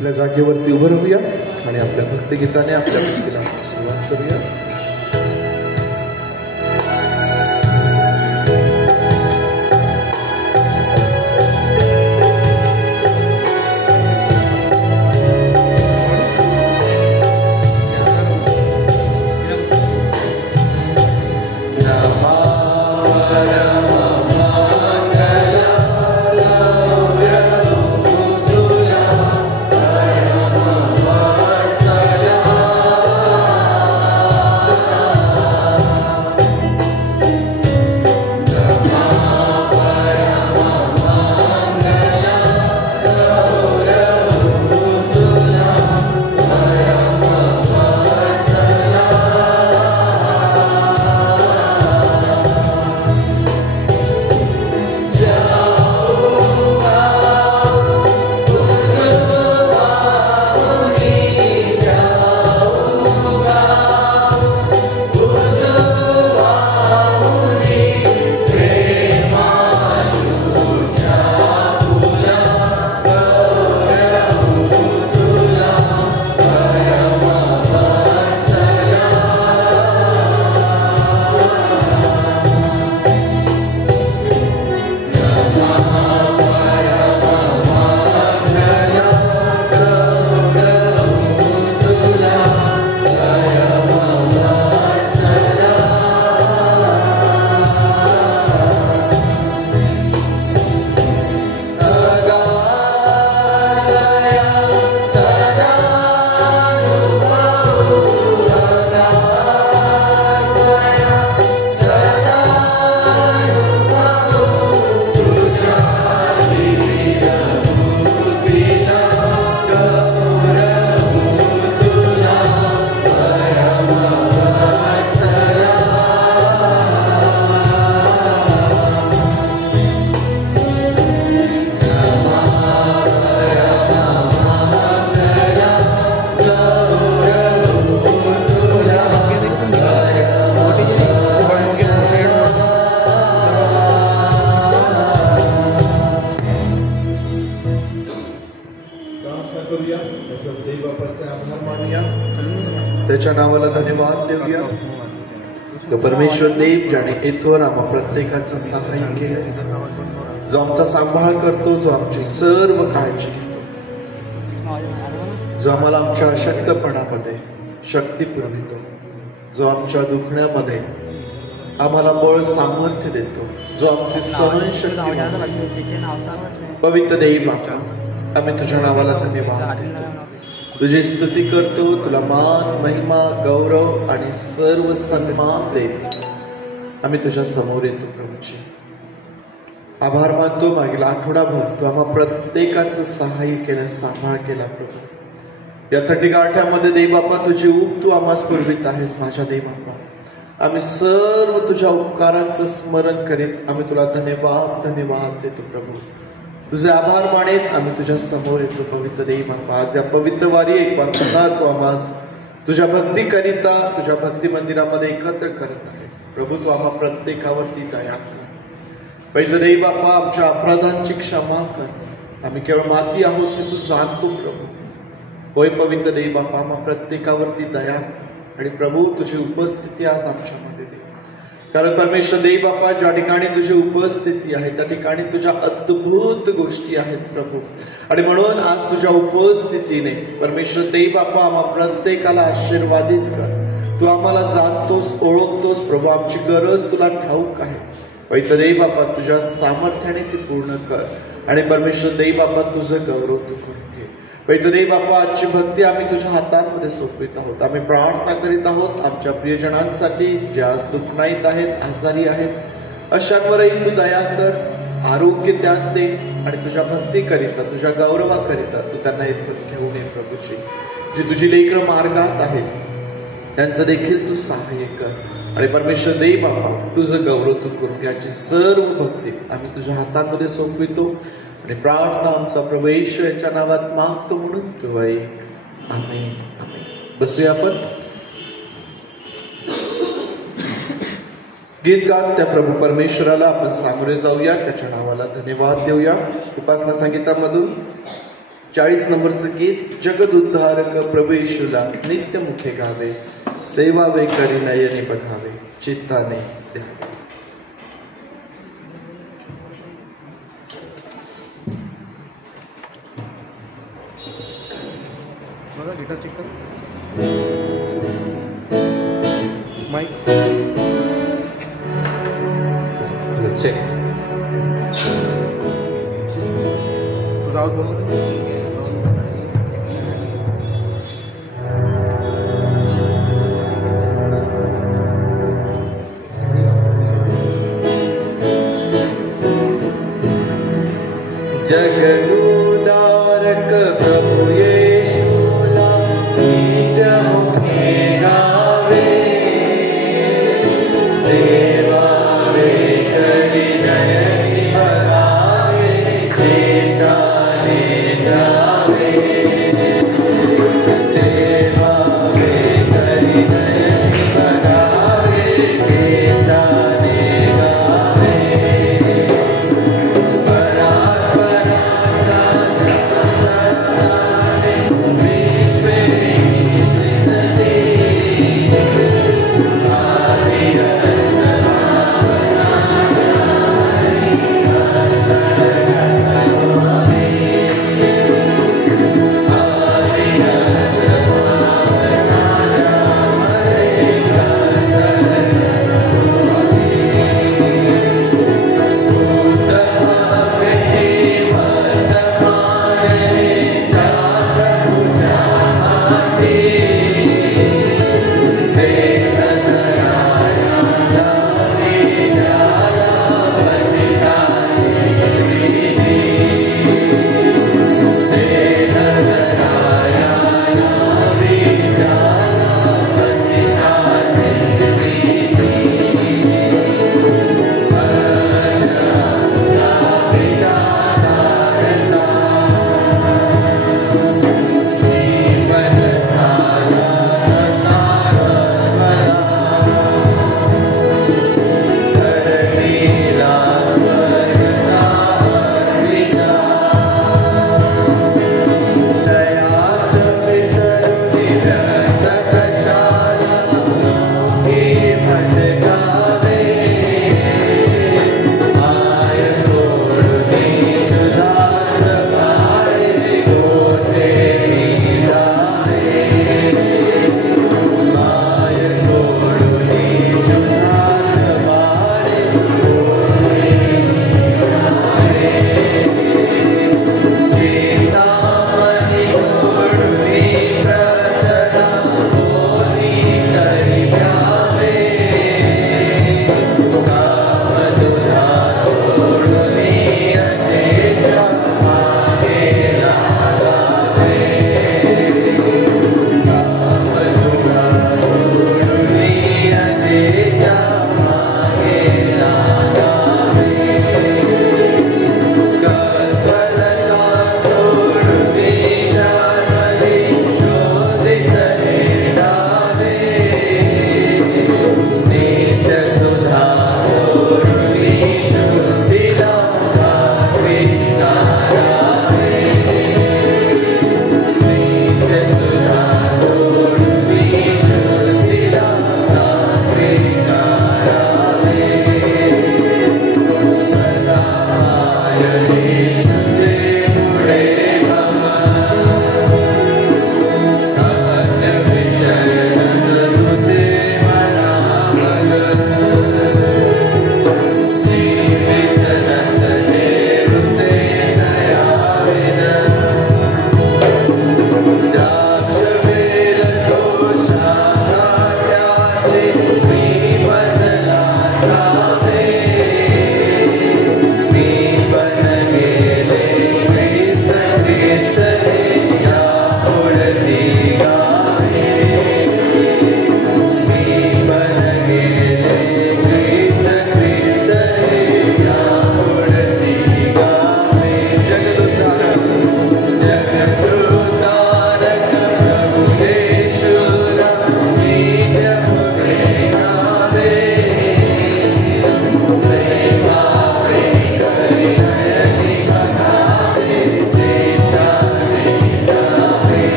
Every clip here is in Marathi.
आपल्या जागेवरती उभं राहूया आणि आपल्या भक्तिगीताने आपल्या भक्तीला सुरुवात करूया. त्याच्या नावाला धन्यवाद देऊया. तो परमेश्वर देव ज्याने इथवर आम्हा प्रत्येकाचं सहाय्य केलं, जो आमचा सांभाळ करतो, जो आमची सर्व काळजी घेतो, जो आम्हाला आमच्या अशक्तपणामध्ये शक्ती पुरवितो, जो आमच्या दुखण्यामध्ये आम्हाला बळ सामर्थ्य देतो, जो आमची सहनशक्ती. पवित्र देव बापा, आम्ही तुझ्या नावाला धन्यवाद देतो, तुझी स्तुती करतो, तुला मान, महिमा, गौरव आणि सर्व सन्मान देत आम्ही तुझ्या समोर येतो. प्रभूजी आभार मानतो, मागील आठवडाभर तू आम्हा प्रत्येकाचं सहाय्य केलं, सांभाळ केला. प्रभू या थंडीगाठ्यामध्ये देव बापा तुझी ऊब तू आम्हास पुरवित आहेस. माझ्या देव बापा, आम्ही सर्व तुझ्या उपकारांचं स्मरण करीत आम्ही तुला धन्यवाद धन्यवाद देतो. प्रभू तुझे आभार मानेत आम्ही तुझ्या समोर येतो. पवित्र देव बापा, आज या पवित्र वारी एक बार पुन्हा तू आम्हास तुझ्या भक्ती करिता तुझ्या भक्ती मंदिरामध्ये एकत्र करत आहेस. प्रभू तू आम्हा प्रत्येकावरती दया कर. पवित्र देव बापा, आमच्या अपराधांची क्षमा कर. आम्ही केवळ माती आहोत हे तू जाणतो. प्रभू होय पवित्र देव बापा, आम्हा प्रत्येकावरती दया कर. आणि प्रभू तुझी उपस्थिती आज आमच्यामध्ये दे, कारण परमेश्वर देव बापा ज्या ठिकाणी तुझी उपस्थिती आहे त्या ठिकाणी तुझ्या अद्भुत गोष्टी आहेत. प्रभू आणि म्हणून आज तुझ्या उपस्थितीने परमेश्वर देव बापा आम्हा प्रत्येकाला आशीर्वादित कर. तू आम्हाला जाणतोस, ओळखतोस. प्रभू आमची गरज तुला ठाऊक आहे. पवित्र देव बापा तुझ्या सामर्थ्याने ती पूर्ण कर आणि परमेश्वर देव बापा तुझं गौरव तू करून घे. पवित्र देव बापा, आजची भक्ती आम्ही तुझ्या हातांमध्ये सोपवित आहोत. आम्ही प्रार्थना करीत आहोत आमच्या प्रियजनांसाठी जे आज दुःखनाईत आहेत, आजारी आहेत, अशांवरही तू दया कर, आरोग्य त्याच दे आणि तुझ्या भक्ती करिता तुझ्या गौरवाकरिता तू त्यांना इथं घेऊन ये. प्रभूजी जी तुझी लेकरं मार्गात आहेत त्यांचं देखील तू सहाय्य कर आणि परमेश्वर देव बापा तुझं गौरव तू करून याची सर्व भक्ती आम्ही तुझ्या हातांमध्ये सोपवितो आणि प्रार्थना आमचा प्रभू येशू याच्या नावात मागतो म्हणून तू ऐक. आमेन आमेन. बसूया आपण. गीत गात त्या प्रभू परमेश्वराला आपण सामोरे जाऊया, त्याच्या नावाला धन्यवाद देऊया. उपासना संगीतामधून 40 नंबरचं गीत जगदुद्धारक प्रभू येशूला नित्य मुखे गावे, सेवावे करी नयनी बघावे, चित्ताने द्यावे. बघा गिटार चेक कर. Mike check. तुझा आवाज बरोबर जगदुद्धारक प्रभु येशूला नित्य मुखे गावे, सेवावे करी नयनी बघावे, चित्ताने द्यावे. सेवावे करी नयनी बघावे, चित्ताने गावे. परात्परा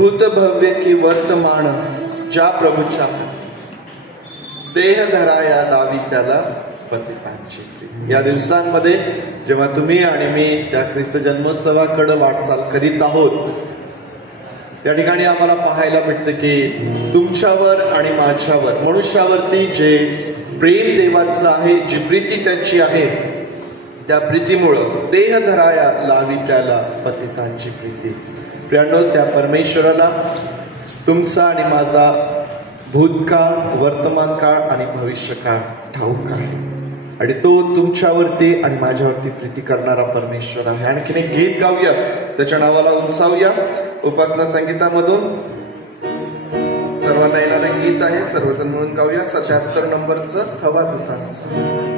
भूत भव्य की वर्तमान ज्या प्रभूच्या देह धराया लावी त्याला पतितांची प्रीती. या दिवसांमध्ये जेव्हा तुम्ही आणि मी त्या ख्रिस्त जन्मोत्सवाकडे वाटचाल करीत आहोत, या ठिकाणी आम्हाला पाहायला भेटतं की तुमच्यावर आणि माझ्यावर, मनुष्यावरती जे प्रेम देवाचं आहे, जी प्रीती त्याची आहे, त्या प्रीतीमुळं देह धराया लावी त्याला पतितांची प्रीती. प्रियांनो, त्या परमेश्वराला तुमचा आणि माझा भूतकाळ, वर्तमान काळ आणि भविष्यकाळ ठाऊक आहे आणि तो तुमच्यावरती आणि माझ्यावरती प्रीती करणारा परमेश्वर आहे. आणखीन एक गीत गाऊया, त्याच्या नावाला उंचावूया. उपासना संगीतामधून सर्वांना येणारं गीत आहे, सर्वजण मिळून गाऊया. 76 नंबरचं थवा दूतांचं.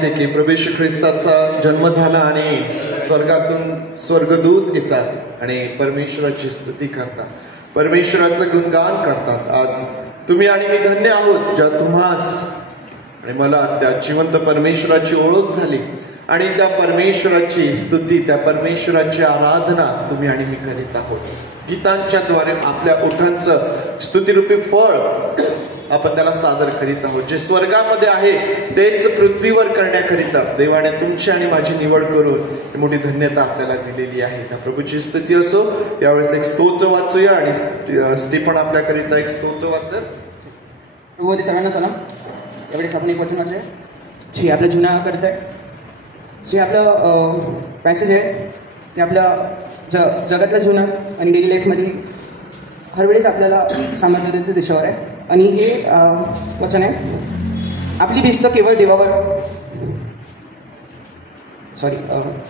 माहिती आहे की प्रभू येशू ख्रिस्ताचा जन्म झाला आणि स्वर्गातून स्वर्गदूत येतात आणि परमेश्वराची स्तुती करतात, परमेश्वराचं गुणगान करतात. आज तुम्ही आणि मी धन्य आहोत ज्या तुम्हास आणि मला त्या जिवंत परमेश्वराची ओळख झाली आणि त्या परमेश्वराची स्तुती, त्या परमेश्वराची आराधना तुम्ही आणि मी करीत आहोत. गीतांच्या द्वारे आपल्या ओठांचं स्तुतिरूपी फळ आपण त्याला सादर करीत आहोत. जे स्वर्गामध्ये आहे तेच पृथ्वीवर करण्याकरिता देवाने तुमची आणि माझी निवड करून ही मोठी धन्यता आपल्याला दिलेली आहे. त्या प्रभूची स्तुती असो. यावेळेस एक स्तोत्र वाचूया आणि स्टीफन आपल्याकरिता एक स्तोत्र वाचेल. प्रभूमध्ये सर्वांना सलाम. यावेळेस आपण एक वचन वाचूया जे आपल्या जुना करत आहे. जे आपलं पॅसेज आहे ते आपल्या जगातल्या जीवनात आणि डेली लाईफमध्ये हर वेळेस आपल्याला सामर्थ्य देते देशावर आहे. आणि हे वचन आहे, आपली भिस्त केवळ देवावर,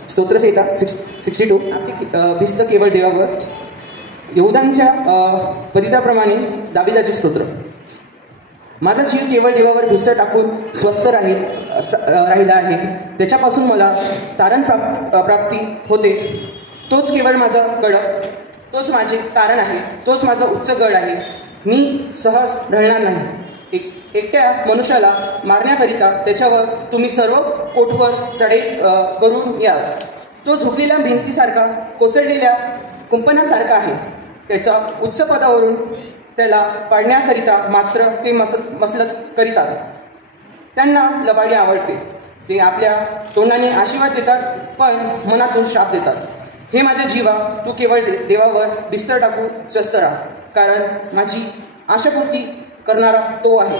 स्तोत्रच येतात 62. आपली भिस्त केवळ देवावर, यहूदांच्या परिताप्रमाणे दाविदाचे स्तोत्र. माझा जीव केवळ देवावर भिस्त टाकून स्वस्थ राहिला आहे. त्याच्यापासून मला तारण प्राप्ती होते. तोच केवळ माझा कडक, तोच माझे तारण आहे, तोच माझा उच्च गड आहे. मी सहज ढळणार नाही. एकट्या मनुष्याला मारण्याकरिता त्याच्यावर तुम्ही सर्व कोठवर चढाई करून या. तो झुकलेल्या भिंतीसारखा, कोसळलेल्या कुंपणासारखा आहे. त्याच्या उच्च पदावरून त्याला पाडण्याकरिता मात्र ते मसलत करीतात. त्यांना लबाडी आवडते. ते आपल्या तोंडाने आशीर्वाद देतात पण मनातून श्राप देतात. हे माझ्या जीवा, तू केवळ देवावर बिस्तर टाकून स्वस्थ राहा, कारण माझी आशापूर्ती करणारा तो आहे.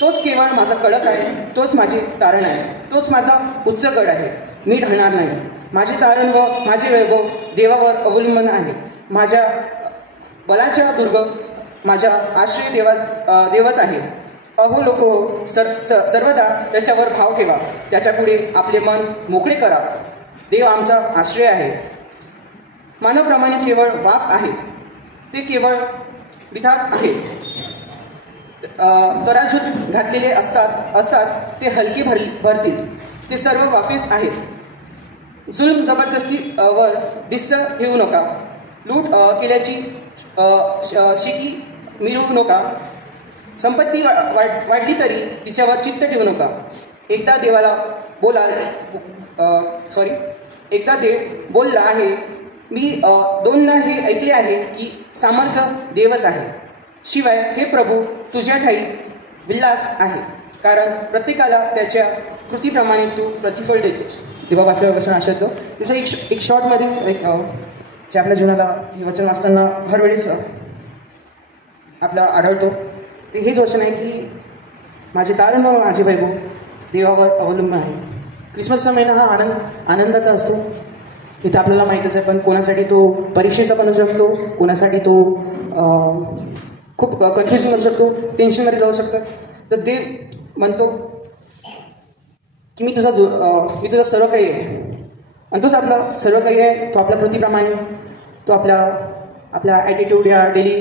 तोच केवळ माझा कडक आहे, तोच माझे तारण आहे, तोच माझा उच्च गड आहे. मी ढळणार नाही. माझे तारण व माझे वैभव देवावर अवलंबून आहे. माझ्या बलाच्या दुर्ग माझा आश्रय देवच आहे. अहो लोको, सर्वदा त्याच्यावर भाव ठेवा. त्याच्यापुढे आपले मन मोकळे करा. देव आमचा आश्रय आहे. मानवप्रमाणे केवळ वाफ आहेत. ते केवळ विधात आहेत. तराजूत घातलेले असतात ते हलके भरतील. ते सर्व वाफेस आहेत. जुल्म जबरदस्तीवर भिस्त ठेवू नका. लूट केल्याची शिकी मिळवू नका. संपत्ती वाढली तरी तिच्यावर चित्त ठेवू नका. एकदा देव बोलला आहे. मी दोनदा हे ऐकले आहे की सामर्थ्य देवच आहे. शिवाय हे प्रभू तुझ्या ठाई विलास आहे, कारण प्रत्येकाला त्याच्या कृतीप्रमाणे तू प्रतिफळ देतोस. तेव्हा वाचल्या वचन आशा जसं एक शॉर्टमध्ये जे आपल्या जीवनाला हे वचन वाचताना हर वेळेस आपला आढळतो ते हेच वचन आहे की माझे तारण व माझे वैभव देवावर अवलंबून आहे. क्रिसमसचा महिना हा आनंदाचा असतो. इथं आपल्याला माहीतच आहे, पण कोणासाठी तो परीक्षेचा पण असू शकतो, कोणासाठी तो खूप कन्फ्युजन असू शकतो, टेन्शनमध्ये जाऊ शकतात. तर देव म्हणतो की मी तुझा सर्व काही आहे. आणि तोच आपला सर्व काही आहे. तो आपल्या कृतीप्रमाणे, तो आपल्या ॲटिट्यूड या डेली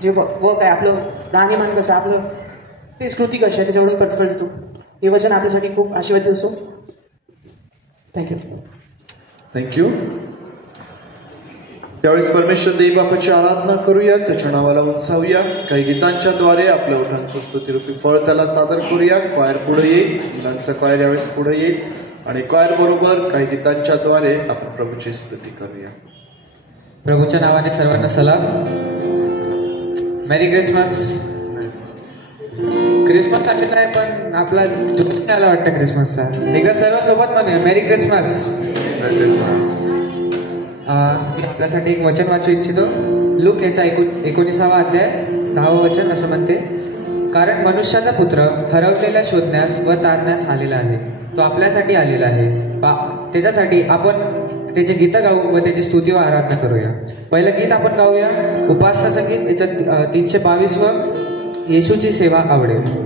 जे वर्क आहे, आपलं राहणीमान कसं आहे, आपलं तेच कृती कशी आहे त्याच्यावरून प्रतिफळ देतो. हे वचन आपल्यासाठी खूप आशीर्वादी असो. थँक्यू. थँक्यू. त्यावेळेस परमेश्वर देव बापाची आराधना करूया, त्याच्या नावाला उंचावूया. काही गीतांच्या द्वारे आपल्या ओठांचं स्तुतिरूपी फळ त्याला सादर करूया. क्वायर पुढे येईल, मुलांचं क्वायर यावेळेस पुढे येईल आणि क्वायर बरोबर काही गीतांच्या द्वारे आपण प्रभूची स्तुती करूया. प्रभूच्या नावाने सर्वांना सलाम. मेरी क्रिसमस. क्रिसमस आलेला आहे पण आपला जोश नाही आला वाटतं क्रिसमसचा. एकदा सर्व सोबत म्हणूया मेरी क्रिसमस. आपल्यासाठी एक वचन वाचू इच्छितो. लूक याचा 19वा अध्याय 10वं वचन असं म्हणते, कारण मनुष्याचा पुत्र हरवलेला शोधण्यास व तारण्यास आलेला आहे. तो आपल्यासाठी आलेला आहे. त्याच्यासाठी आपण त्याचे गीतं गाऊ व त्याची स्तुती व आराधना करूया. पहिलं गीत आपण गाऊया उपासना संगीत याचं 322 येशूची सेवा आवडेल.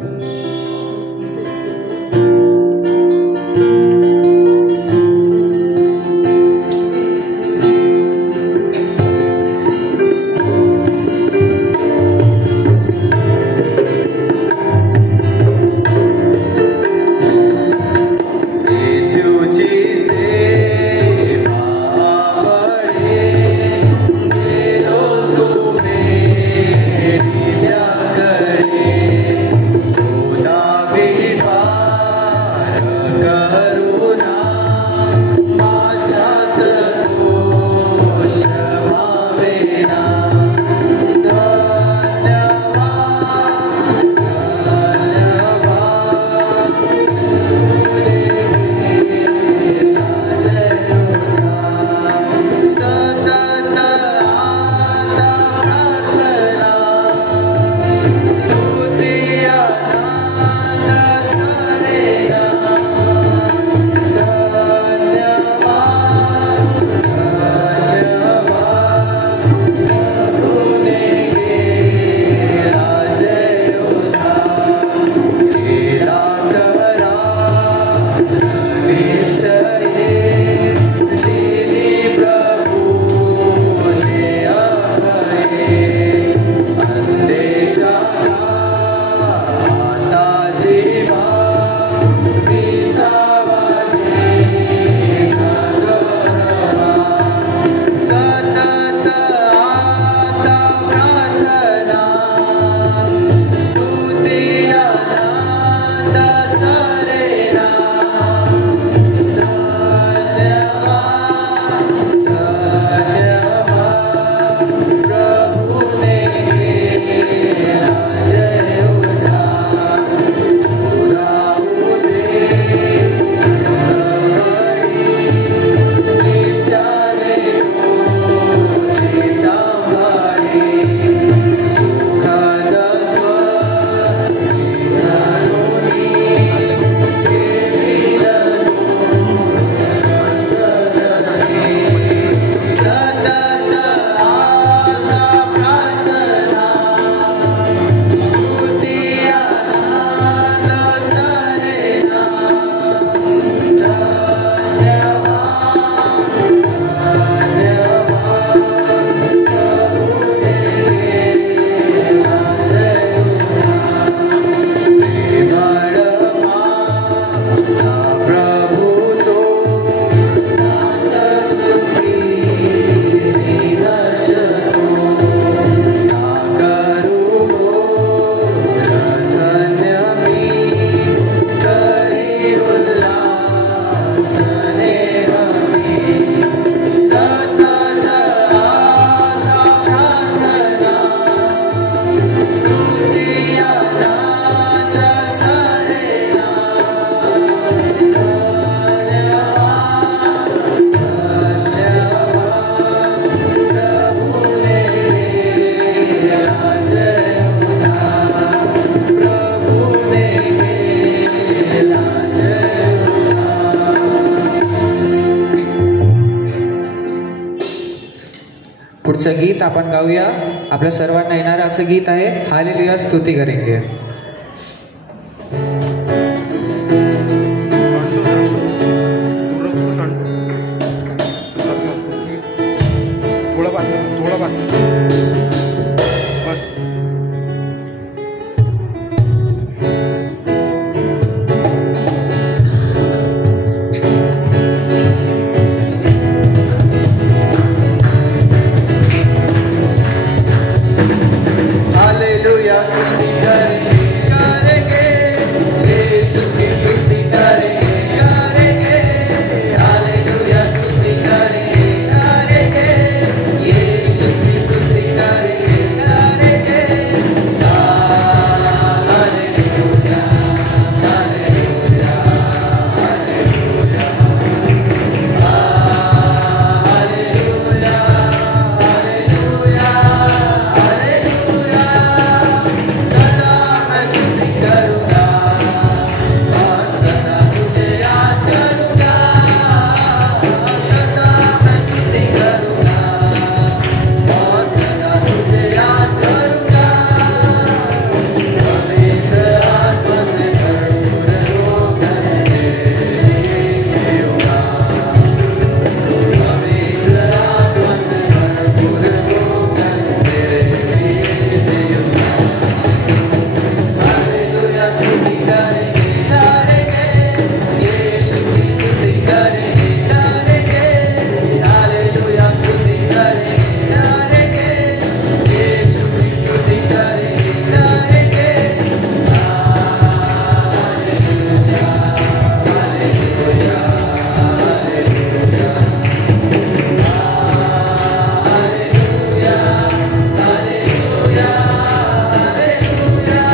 पुढचं गीत आपण गाऊया. आपल्या सर्वांना येणारं असं गीत आहे, हालेलुया स्तुती करेंगे. थोड़ा पास बस. हालेलुया स्तुति करेंगे यीशु की स्तुति करेंगे हालेलुया स्तुति करेंगे यीशु की स्तुति करेंगे hallelujah hallelujah hallelujah hallelujah hallelujah. सदा मैं स्तुति करूँगा और सदा तुझे याद करूँगा. सदा मैं स्तुति करूँगा और सदा तुझे याद करूँगा. पवित्र आत्मा से भरपूर होकर तेरे लिए जीऊँगा. पवित्र आत्मा से भरपूर होकर तेरे लिए जीऊँगा. हालेलुया स्तुति करेंगे यीशु की स्तुति करेंगे हालेलुया स्तुति करेंगे यीशु की स्तुति करेंगे hallelujah hallelujah hallelujah hallelujah hallelujah hallelujah.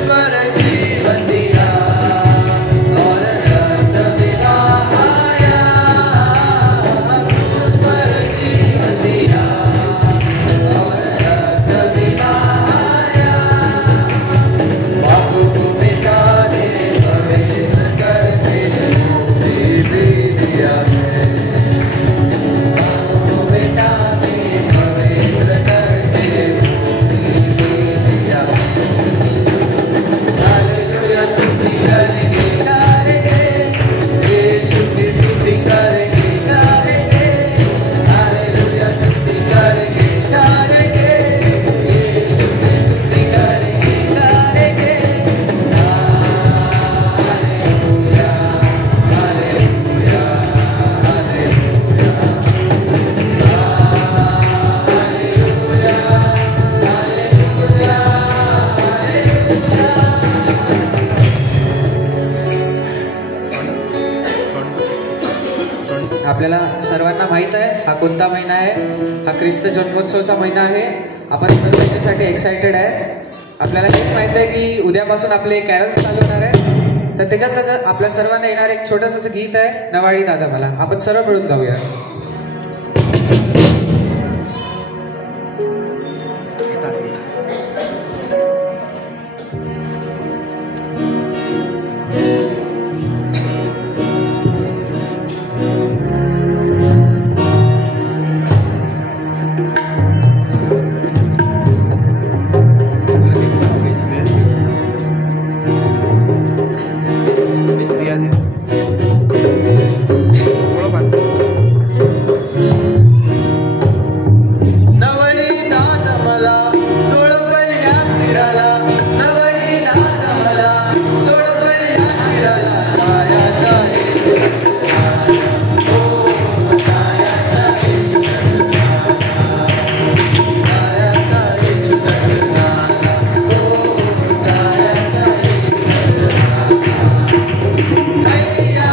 स्वर जीवन दिया और रक्त बिना आया. स्वर जीवन दिया और रक्त बिना आया. पापों को मिटाने पवित्र करके मुक्ति भी दिया है. पापों को मिटाने पवित्र करके मुक्ति भी दिया है. हालेलुया स्तुति करेंगे यीशु की स्तुति करेंगे हालेलुया स्तुति करेंगे यीशु की स्तुति करेंगे हालेलुया हालेलुया हालेलुया हालेलुया आपल्याला सर्वांना माहीत आहे हा कोणता महिना आहे. हा ख्रिस्त जन्मोत्सवचा महिना आहे. आपण सर्व याच्यासाठी एक्सायटेड आहे. आपल्याला हेच माहीत आहे की उद्यापासून आपले कॅरल्स चालू होणार आहे. तर त्याच्यातलं आपल्या सर्वांना येणार एक छोटंसं असं गीत आहे, नवाडी दादा मला. आपण सर्व मिळून गाऊया. थोड़ा पास. नवडी दात मला सोड पल्ल्यात फिराला. नवडी दात मला सोड पल्ल्यात फिराला. जायाचा येशू ओ जायाचा येशू जायाचा येशू दर्शनाला. ओ जायाचा येशू दर्शनाला. हैया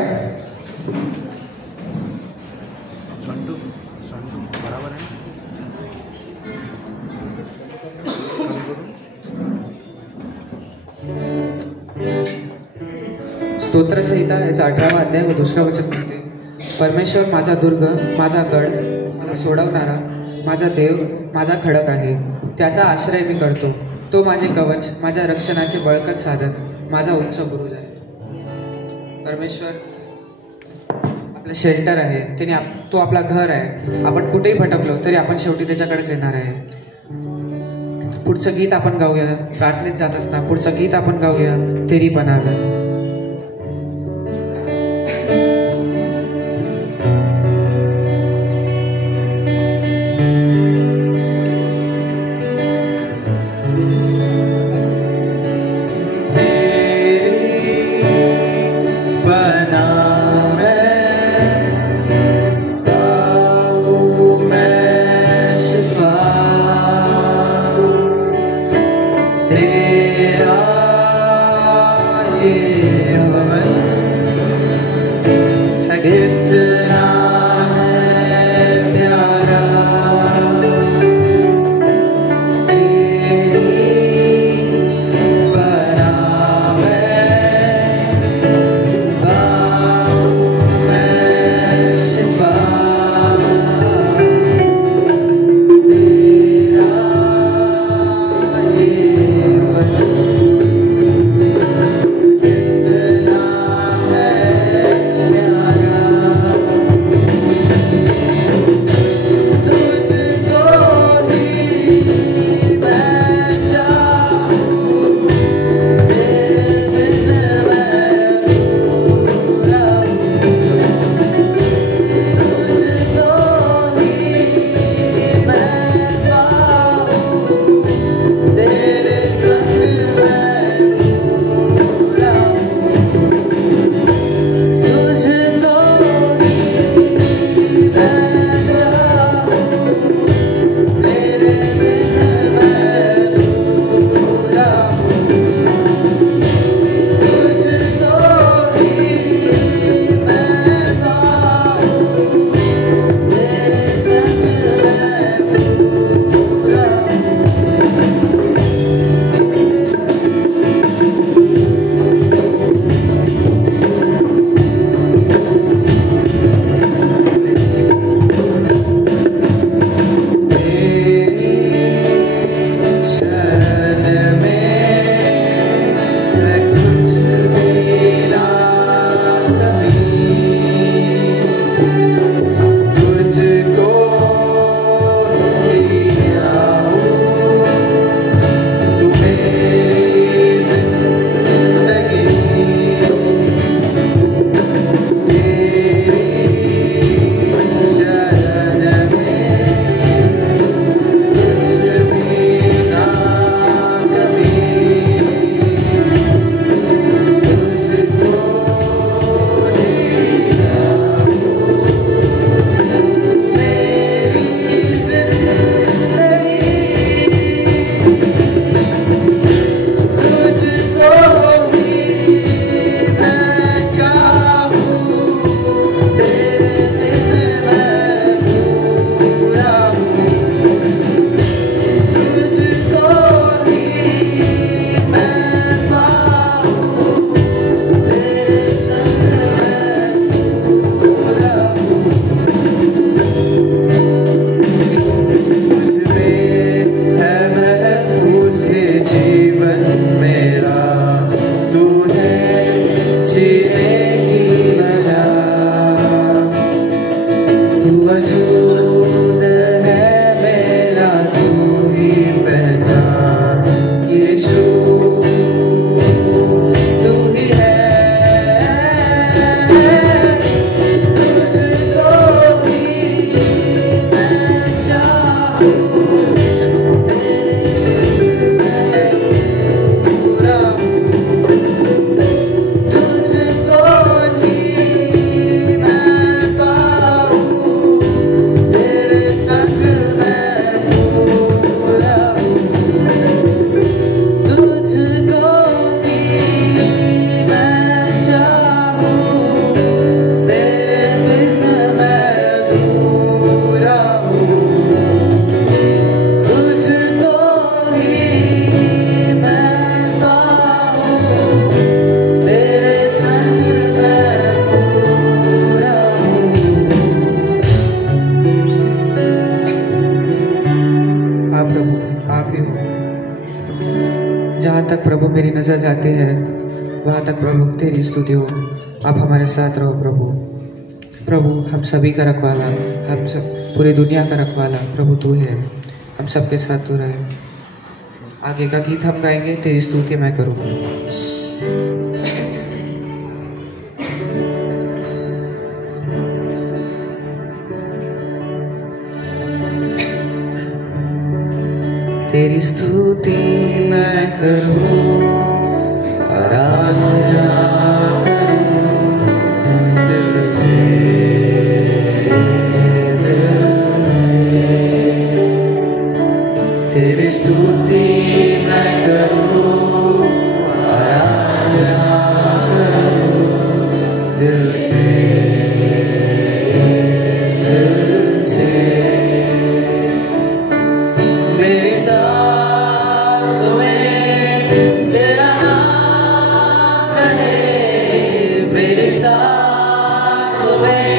करूया. संटू संटू बराबर आहे कमी करून. स्तोत्रसंहिता याचा 18वा अध्याय व 2रं वचन म्हणते, परमेश्वर माझा दुर्ग, माझा गड, मला सोडवणारा, माझा देव, माझा खडक आहे. त्याचा आश्रय मी करतो. तो माझे कवच, माझ्या रक्षणाचे बळकट साधन, माझा उंच बुरुज आहे. परमेश्वर आपलं शेल्टर आहे. तो आपला घर आहे. आपण कुठेही भटकलो तरी आपण शेवटी त्याच्याकडेच येणार आहे. पुढचं गीत आपण गाऊया. प्रार्थनेत जात असताना पुढचं गीत आपण गाऊया, तेरी बनावे. तेरा ये तक प्रभु मेरी नज़र जाती है वहाँ तक प्रभु तेरी स्तुति हो। आप हमारे साथ रहो प्रभु। प्रभु हम सभी का रखवाला, हम सब पूरी दुनिया का रखवाला प्रभु तू है। हम सबके साथ तू रहे। आगे का गीत हम गाएंगे, तेरी स्तुति मैं करूँगा। तेरी स्तुति मैं करूं, आराधना करूं दिल से, दिल से। तेरी स्तुति मैं करूं, आराधना करूं दिल से, दिल से। मेरी सांस में तेरा नाम रहे, मेरी सांस में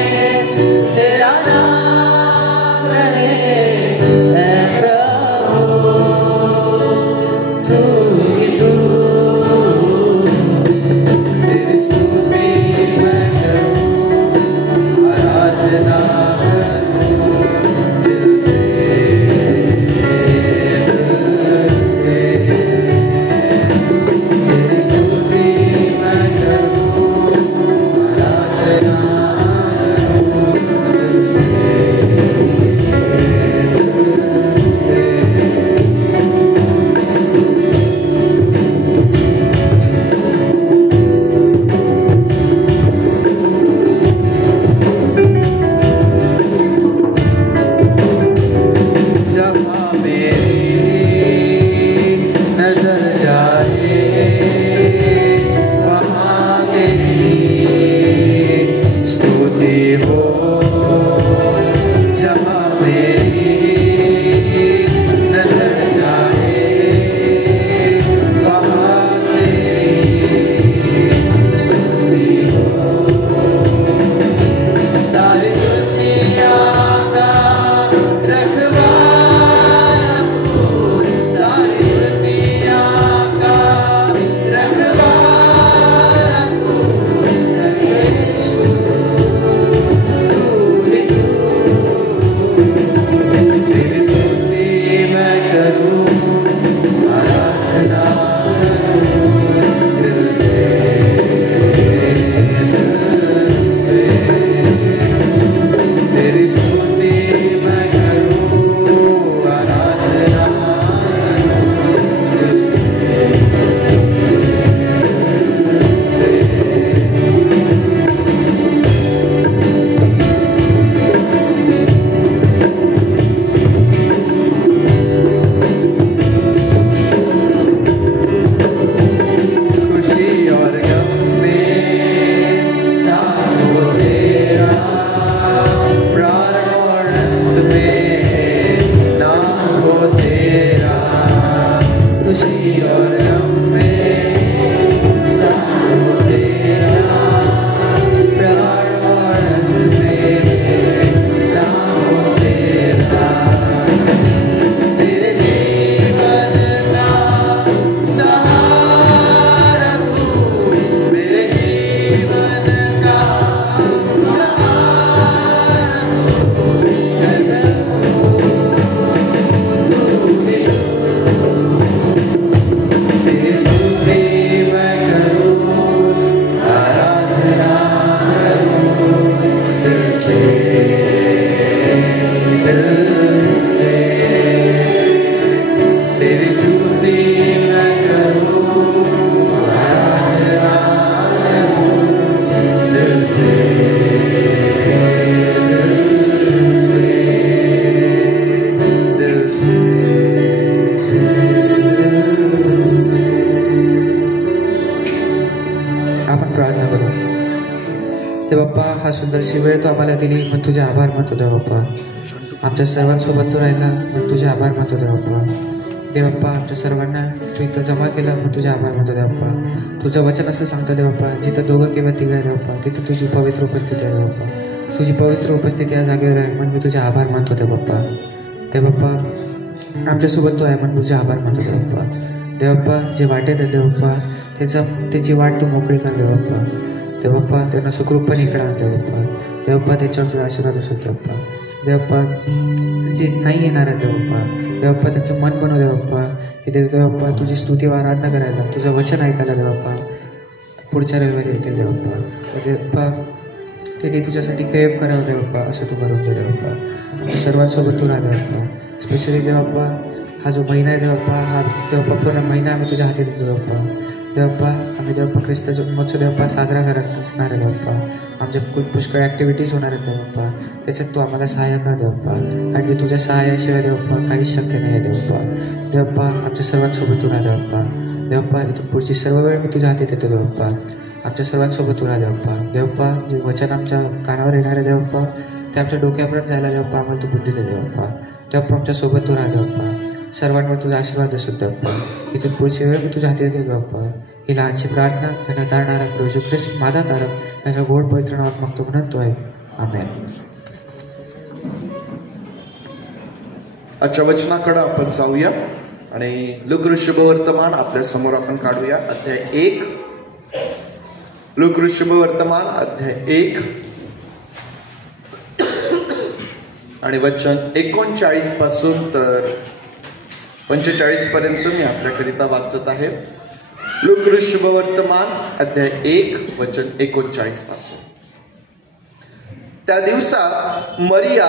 तेरा नाम रहे। ऐ प्रभु तू ही तू, तेरी स्तुति मैं करूं, आराधना करूं दिल से। हा सुंदरशी वेळ तू आम्हाला दिली, मग तुझे आभार मानतो देव बाप्पा. आमच्या सर्वांसोबत तू राहिला, मग तुझे आभार मानतो देव बाप्पा. देव बाप्पा आमच्या सर्वांना तू इथं जमा केला, मग तुझे आभार मानतो देव बाप्पा. तुझं वचन असं सांगतं देव बाप्पा, जिथं दोघं किंवा तिघं आहे देव बाप्पा, तिथं तुझी पवित्र उपस्थिती आहे देव बाप्पा. तुझी पवित्र उपस्थिती या जागेवर आहे, म्हणून मी तुझे आभार मानतो देव बाप्पा. देव बाप्पा आमच्यासोबत तू आहे, म्हणून तुझे आभार मानतो देव बाप्पा. देवप्पा जे वाटेत आहे देवप्पा त्याची वाट तू मोकळी कर देवप्पा. देवप्पा त्यांना सुखरूपपणे इकडे आण देवप्पा. देवप्पा त्याच्यावर तुझा आशीर्वाद असो देवप्पा. देवप्पा जे नाही येणार आहे देवप्पा, देवप्पा त्यांचं मन बनव देवप्पा की देवप्पा तुझी स्तुती व आराधना करायला, तुझं वचन ऐकायला देवप्पा पुढच्या रविवारी येते देवप्पा. देवप्पा त्यांनी तुझ्यासाठी क्रेव करावं देवप्पा असं तू करून दे देवप्पा. आमच्या सर्वांसोबत तू राहा देवप्पा. स्पेशली देवप्पा हा जो महिना आहे देवप्पा, हा देवप्पा पूर्ण महिना आम्ही तुझ्या हाती देतो देवप्पा. देवप्पा आम्ही देवप्पा ख्रिस्त जन्मोत्सव देवप्पा साजरा करत असणार आहे देवप्पा. आमच्या पुष्कळ ॲक्टिव्हिटीज होणार आहेत देवप्पा. त्याच्यात तू आम्हाला सहाय्य कर देवप्पा, कारण की तुझ्या सहाय्याशिवाय देवप्पा काहीच शक्य नाही आहे देवप्पा. देवप्पा आमच्या सर्वांसोबत तू राहा देवप्पा. देवप्पा इथून पुढची सर्व वेळ मी तुझ्या हाती देतो देवप्पा. आमच्या सर्वांसोबत तू राहा देवप्पा. देवप्पा जे वचन आमच्या कानावर येणार आहे देवप्पा ते आमच्या डोक्यापर्यंत जायला देवप्पा आम्हाला तू बुद्धी दे देवप्पा. देवप्पा आमच्यासोबत तू राहा देवप्पा. सर्वांवर तुझा आशीर्वाद असो देवप्पा. इथून पुढची वेळ मी तुझ्या हाती देतो देवप्पा. ही लहानशी प्रार्थना त्यांना तारणारा प्रभू ख्रिस्त माझा तारक त्याच्या गोड पवित्र नावात मागतो म्हणतो आहे. आमेन. आजच्या वचनाकडे आपण जाऊया आणि लूका शुभवर्तमान आपल्या समोर आपण काढूया. अध्याय 1. लूका शुभवर्तमान अध्याय 1 आणि वचन 39 पासून तर 45 पर्यंत मी आपल्याकरिता वाचत आहे. लूका शुभवर्तमान अध्याय 1 वचन 39 पासून. त्या दिवसात मरिया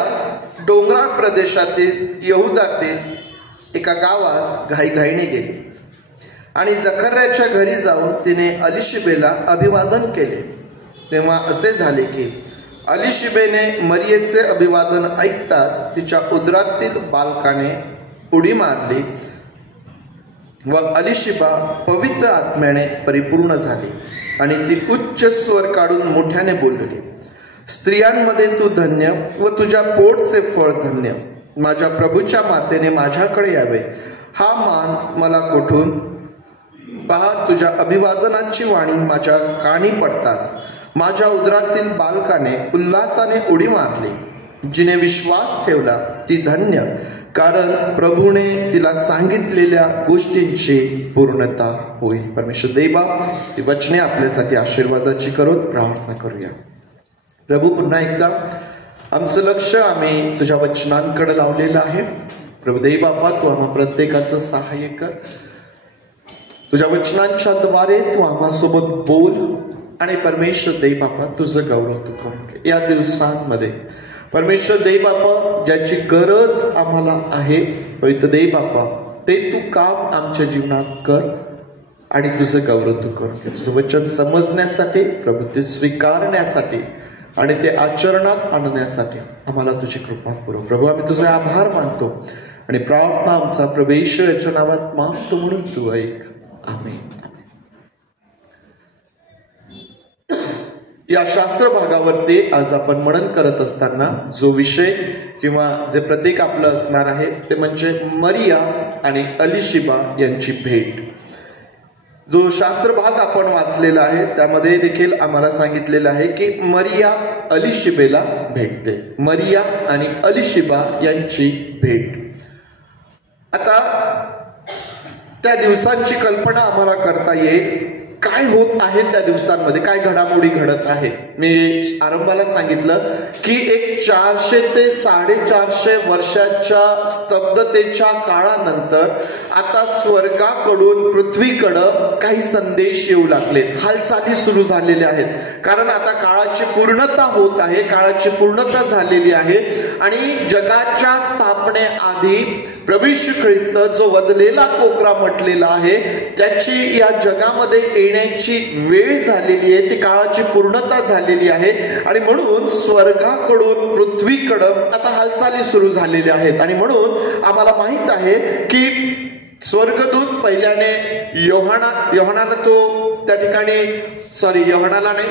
डोंगराळ प्रदेशातील यहुदातील एका गावास घाईघाईने गेली आणि जकर्याच्या घरी जाऊन तिने अलिशिबेला अभिवादन केले. तेव्हा असे झाले की अलिशिबेने मरियेचे अभिवादन ऐकताच तिच्या उदरातील बालकाने उडी मारली व अलिशिबा पवित्र आत्म्याने परिपूर्ण झाली आणि ती उच्च स्वर काढून मोठ्याने बोलली, स्त्रियांमध्ये तू धन्य व तुझ्या पोटचे फळ धन्य. माझ्या प्रभूच्या मातेने माझ्याकडे यावे, हा मान मला कोठून? पहा, तुझ्या अभिवादनाची वाणी माझ्या कानी पडताच माझ्या उदरातील बालकाने उल्हासाने उडी मारली. जिने विश्वास ठेवला ती धन्य, कारण प्रभूने तिला सांगितलेल्या गोष्टींची पूर्णता होईल. परमेश्वर देवा, ती वचने आपल्यासाठी आशीर्वादाची करून प्रार्थना करूया. प्रभू, पुन्हा एकदा आमचं लक्ष आम्ही तुझ्या वचनांकडे लावलेलं आहे. प्रभू देव बापा, तू आम्हा प्रत्येकाचं सहाय्य कर. तुझ्या वचनांच्या द्वारे तू आम्हासोबत बोल आणि परमेश्वर देव बापा तुझं गौरव तू करून घे. या दिवसांमध्ये परमेश्वर देव बापा ज्याची गरज आम्हाला आहे, पवित्र देव बापा, ते तू काम आमच्या जीवनात कर आणि तुझं गौरव तू करून घे. तुझं वचन समजण्यासाठी, प्रभू ते स्वीकारण्यासाठी आणि ते आचरणात आणण्यासाठी आम्हाला तुझी कृपा पुरव. प्रभू, आम्ही तुझे आभार मानतो आणि प्रार्थना आमचा प्रवेश याच्या नावात मागतो म्हणून तू ऐक. आमेन. या शास्त्र भागावरती आज आपण मनन करत असताना जो विषय किंवा जे प्रतीक आपलं असणार आहे ते म्हणजे मरिया आणि अलिशिबा यांची भेट. जो शास्त्र भाग आपण वाचलेला आहे त्यामध्ये देखील आम्हाला सांगितलेलं आहे की मरिया अलिशिबेला भेटते. मरिया आणि अलिशिबा यांची भेट. आता त्या दिवसांची कल्पना आम्हाला करता येईल. काय होत आहे त्या दिवसांमध्ये, काय घडामोडी घडत आहे. मी आरंभाला सांगितलं की एक 400 ते 450 वर्षाच्या स्तब्धतेच्या काळानंतर आता स्वर्गाकडून पृथ्वीकडं काही संदेश येऊ लागलेत, हालचाली सुरू झालेल्या आहेत. कारण आता काळाची पूर्णता होत आहे, काळाची पूर्णता झालेली आहे आणि जगाच्या स्थापनेआधी प्रभू येशू ख्रिस्त जो वधलेला कोकरा म्हटलेला आहे त्याची या जगामध्ये येण्याची वेळ झालेली आहे. ती काळाची पूर्णता झालेली आहे आणि म्हणून स्वर्गाकडून पृथ्वीकडं आता हालचाली सुरू झालेल्या आहेत. आणि म्हणून आम्हाला माहित आहे की स्वर्गदूत पहिल्याने योहानाला तो त्या ठिकाणी योहानाला नाही,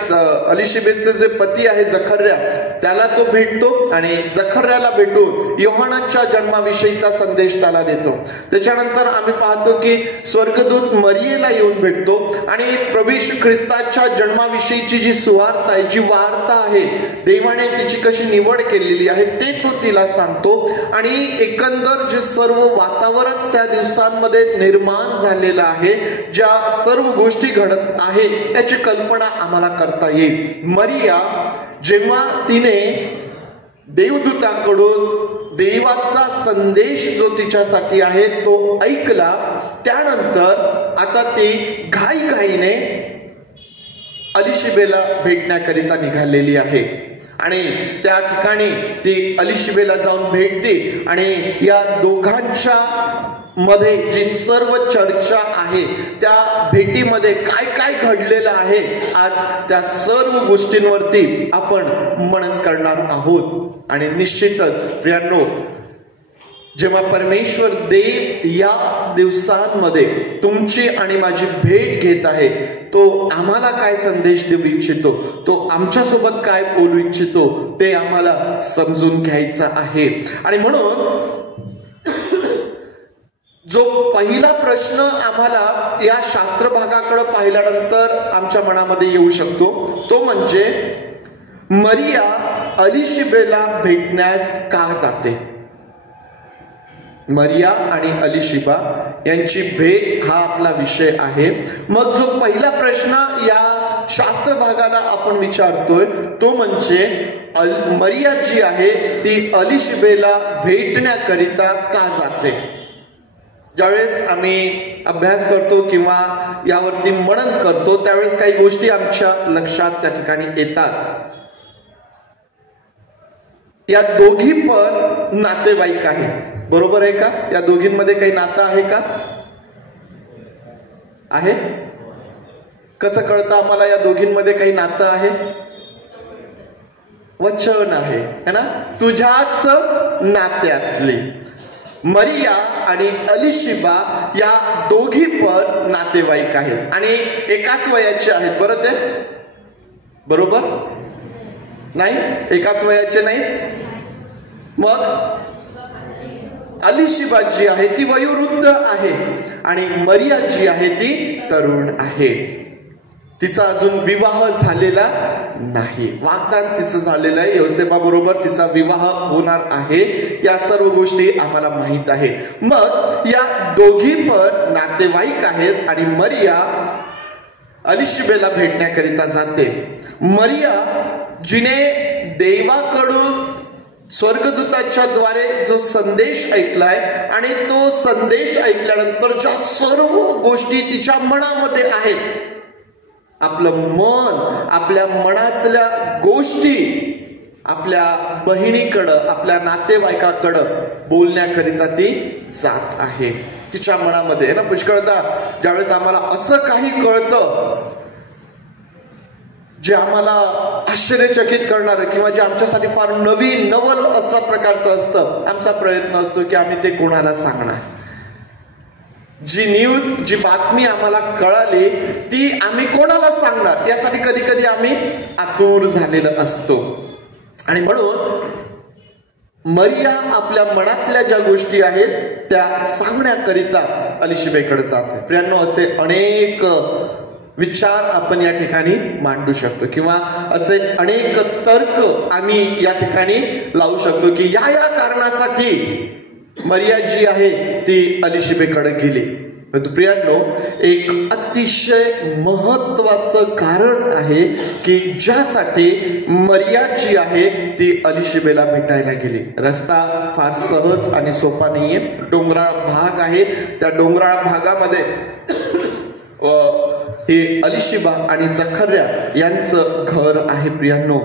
अलिशिबेचे जे पती आहे जखर्या, त्याला तो भेटतो आणि जखर्याला भेटून योहानाच्या जन्माविषयीचा संदेश त्याला देतो. त्याच्यानंतर आम्ही पाहतो की स्वर्गदूत मरियेला येऊन भेटतो आणि प्रभू येशू ख्रिस्ताच्या जन्माविषयीची जी सुवार्ता आहे, जी वार्ता आहे, देवाने तिची कशी निवड केलेली आहे ते तो तिला सांगतो. आणि एकंदर जे सर्व वातावरण त्या दिवसांमध्ये निर्माण झालेलं आहे, ज्या सर्व गोष्टी घडत आहे त्याची कल्पना आम्हाला करता येईल. मरिया जेव्हा तिने देवदूताकडून देवाचा संदेश जो तिच्यासाठी आहे तो ऐकला, त्यानंतर आता ती घाईघाईने अलिशिबेला भेटण्याकरिता निघालेली आहे. आणि त्या ठिकाणी ती अलिशिबेला जाऊन भेटते आणि या दोघांच्या मध्ये जी सर्व चर्चा आहे, त्या भेटीमध्ये काय काय घडलेलं आहे, आज त्या सर्व गोष्टींवरती आपण मनन करणार आहोत. आणि निश्चितच प्रियांनो, जेव्हा परमेश्वर देव या दिवसांमध्ये तुमची आणि माझी भेट घेत आहे, तो आम्हाला काय संदेश देऊ इच्छितो, तो आमच्यासोबत काय बोलू इच्छितो ते आम्हाला समजून घ्यायचं आहे. आणि म्हणून जो पहिला प्रश्न आम्हाला या शास्त्र भागाकडे पाहिल्यानंतर आमच्या मनामध्ये येऊ शकतो, तो म्हणजे मरिया अलिशिबेला भेटण्यास का जाते. मरिया आणि अलिशिबा यांची भेट हा आपला विषय आहे. मग जो पहिला प्रश्न या शास्त्र भागाला आपण विचारतोय तो म्हणजे मरिया जी आहे ती अलिशिबेला भेटण्याकरिता का जाते. ज्यावेळेस आम्ही अभ्यास करतो किंवा यावरती मनन करतो त्यावेळेस काही गोष्टी आमच्या लक्षात त्या ठिकाणी येतात. या दोघी पण नातेवाईक आहे, बरोबर आहे का. या दोघींमध्ये काही नातं आहे का. आहे. कसं कळतं आम्हाला या दोघींमध्ये काही नातं आहे. वचन आहे है ना, तुझ्याच नात्यातली. मरिया आणि अलिशिबा या दोघी पण नातेवाईक आहेत आणि एकाच वयाचे आहेत. बरं ते बरोबर नाही, एकाच वयाचे नाहीत. मग अलिशिबा जी आहे ती वयोवृद्ध आहे आणि मरिया जी आहे ती तरुण आहे. तिचा अजून विवाह झालेला नाही. वाग्दान तिचं झालेलं आहे, योसेफा बरोबर तिचा विवाह होणार आहे. या सर्व गोष्टी आम्हाला माहित आहे. मग या दोघी पण नातेवाईक आहेत आणि मरिया अलिशिबेला भेटण्याकरिता जाते. मरिया जिने देवाकडून स्वर्गदूताच्या द्वारे जो संदेश ऐकलाय आणि तो संदेश ऐकल्यानंतर ज्या सर्व गोष्टी तिच्या मनामध्ये आहेत, आपलं मन, आपल्या मनातल्या गोष्टी आपल्या बहिणीकडं, आपल्या नातेवाईकाकडं बोलण्याकरिता ती जात आहे. तिच्या मनामध्ये ना पुष्कळदा ज्यावेळेस आम्हाला असं काही कळतं जे आम्हाला आश्चर्यचकित करणारं किंवा जे आमच्यासाठी फार नवल असा प्रकारचं असतं, आमचा प्रयत्न असतो की आम्ही ते कोणाला सांगणार. जी न्यूज, जी बातमी आम्हाला कळाली ती आम्ही कोणाला सांगणार यासाठी कधी कधी आम्ही आतुर झालेलं असतो. आणि म्हणून मरिया आपल्या मनातल्या ज्या गोष्टी आहेत त्या सांगण्याकरिता अलिशिबेकडे जाते. प्रियांनो, असे अनेक विचार आपण या ठिकाणी मांडू शकतो किंवा असे अनेक तर्क आम्ही या ठिकाणी लावू शकतो की या कारणासाठी मरिया जी आहे ती अलिशिबेकडे गेली. परंतु प्रियांनो, एक अतिशय महत्वाचं कारण आहे की ज्यासाठी मरिया जी आहे ती अलिशिबेला भेटायला गेली. रस्ता फार सहज आणि सोपा नाहीये. डोंगराळ भाग आहे. त्या डोंगराळ भागामध्ये हे अलिशिबा आणि जखर्या यांचं घर आहे. प्रियांनो,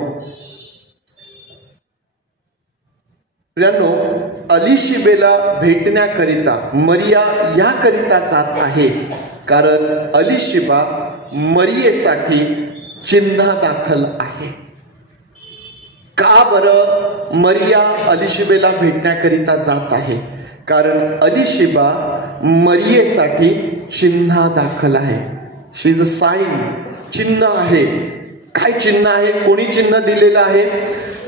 अलिशिबेला भेटण्याकरिता मरिया याकरिता जात आहे कारण अलिशिबा मरियेसाठी चिन्ह दाखल आहे. का बरं मरिया अलिशिबेला भेटण्याकरिता जात आहे? कारण अलिशिबा मरियेसाठी चिन्ह दाखल आहे. शी इज अ साइन, चिन्ह आहे. काय चिन्ह आहे? कोणी चिन्ह दिलेलं आहे?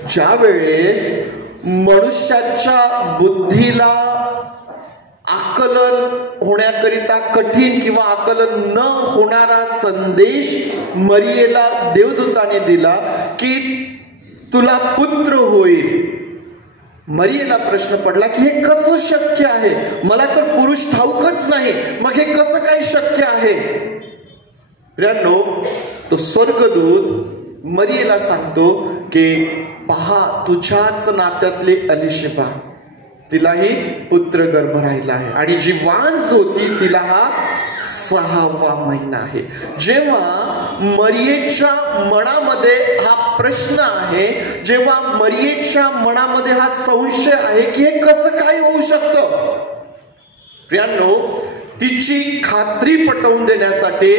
ज्या वेळेस मनुष्याच्या बुद्धीला आकलन होण्याकरिता कठीण किंवा आकलन न होणारा संदेश मरियेला देवदूताने दिला की तुला पुत्र होईल. मरियेला प्रश्न पडला की हे कसं शक्य आहे? मला तर पुरुष ठाऊकच नाही, मग हे कसं काय शक्य आहे? प्रियांनो, तो स्वर्गदूत मरियेला सांगतो की पहा, तुझ्याच नात्यातली अलिशिबा, तिलाही पुत्र गर्भ राहिला आहे आणि जी वांज होती तिला हा 6वा महिना आहे. जेव्हा मरियेच्या मनामध्ये हा प्रश्न आहे, जेव्हा मरियेच्या मनामध्ये हा संशय आहे की हे कसं काय होऊ शकतं, प्रियांनो, तिची खात्री पटवून देण्यासाठी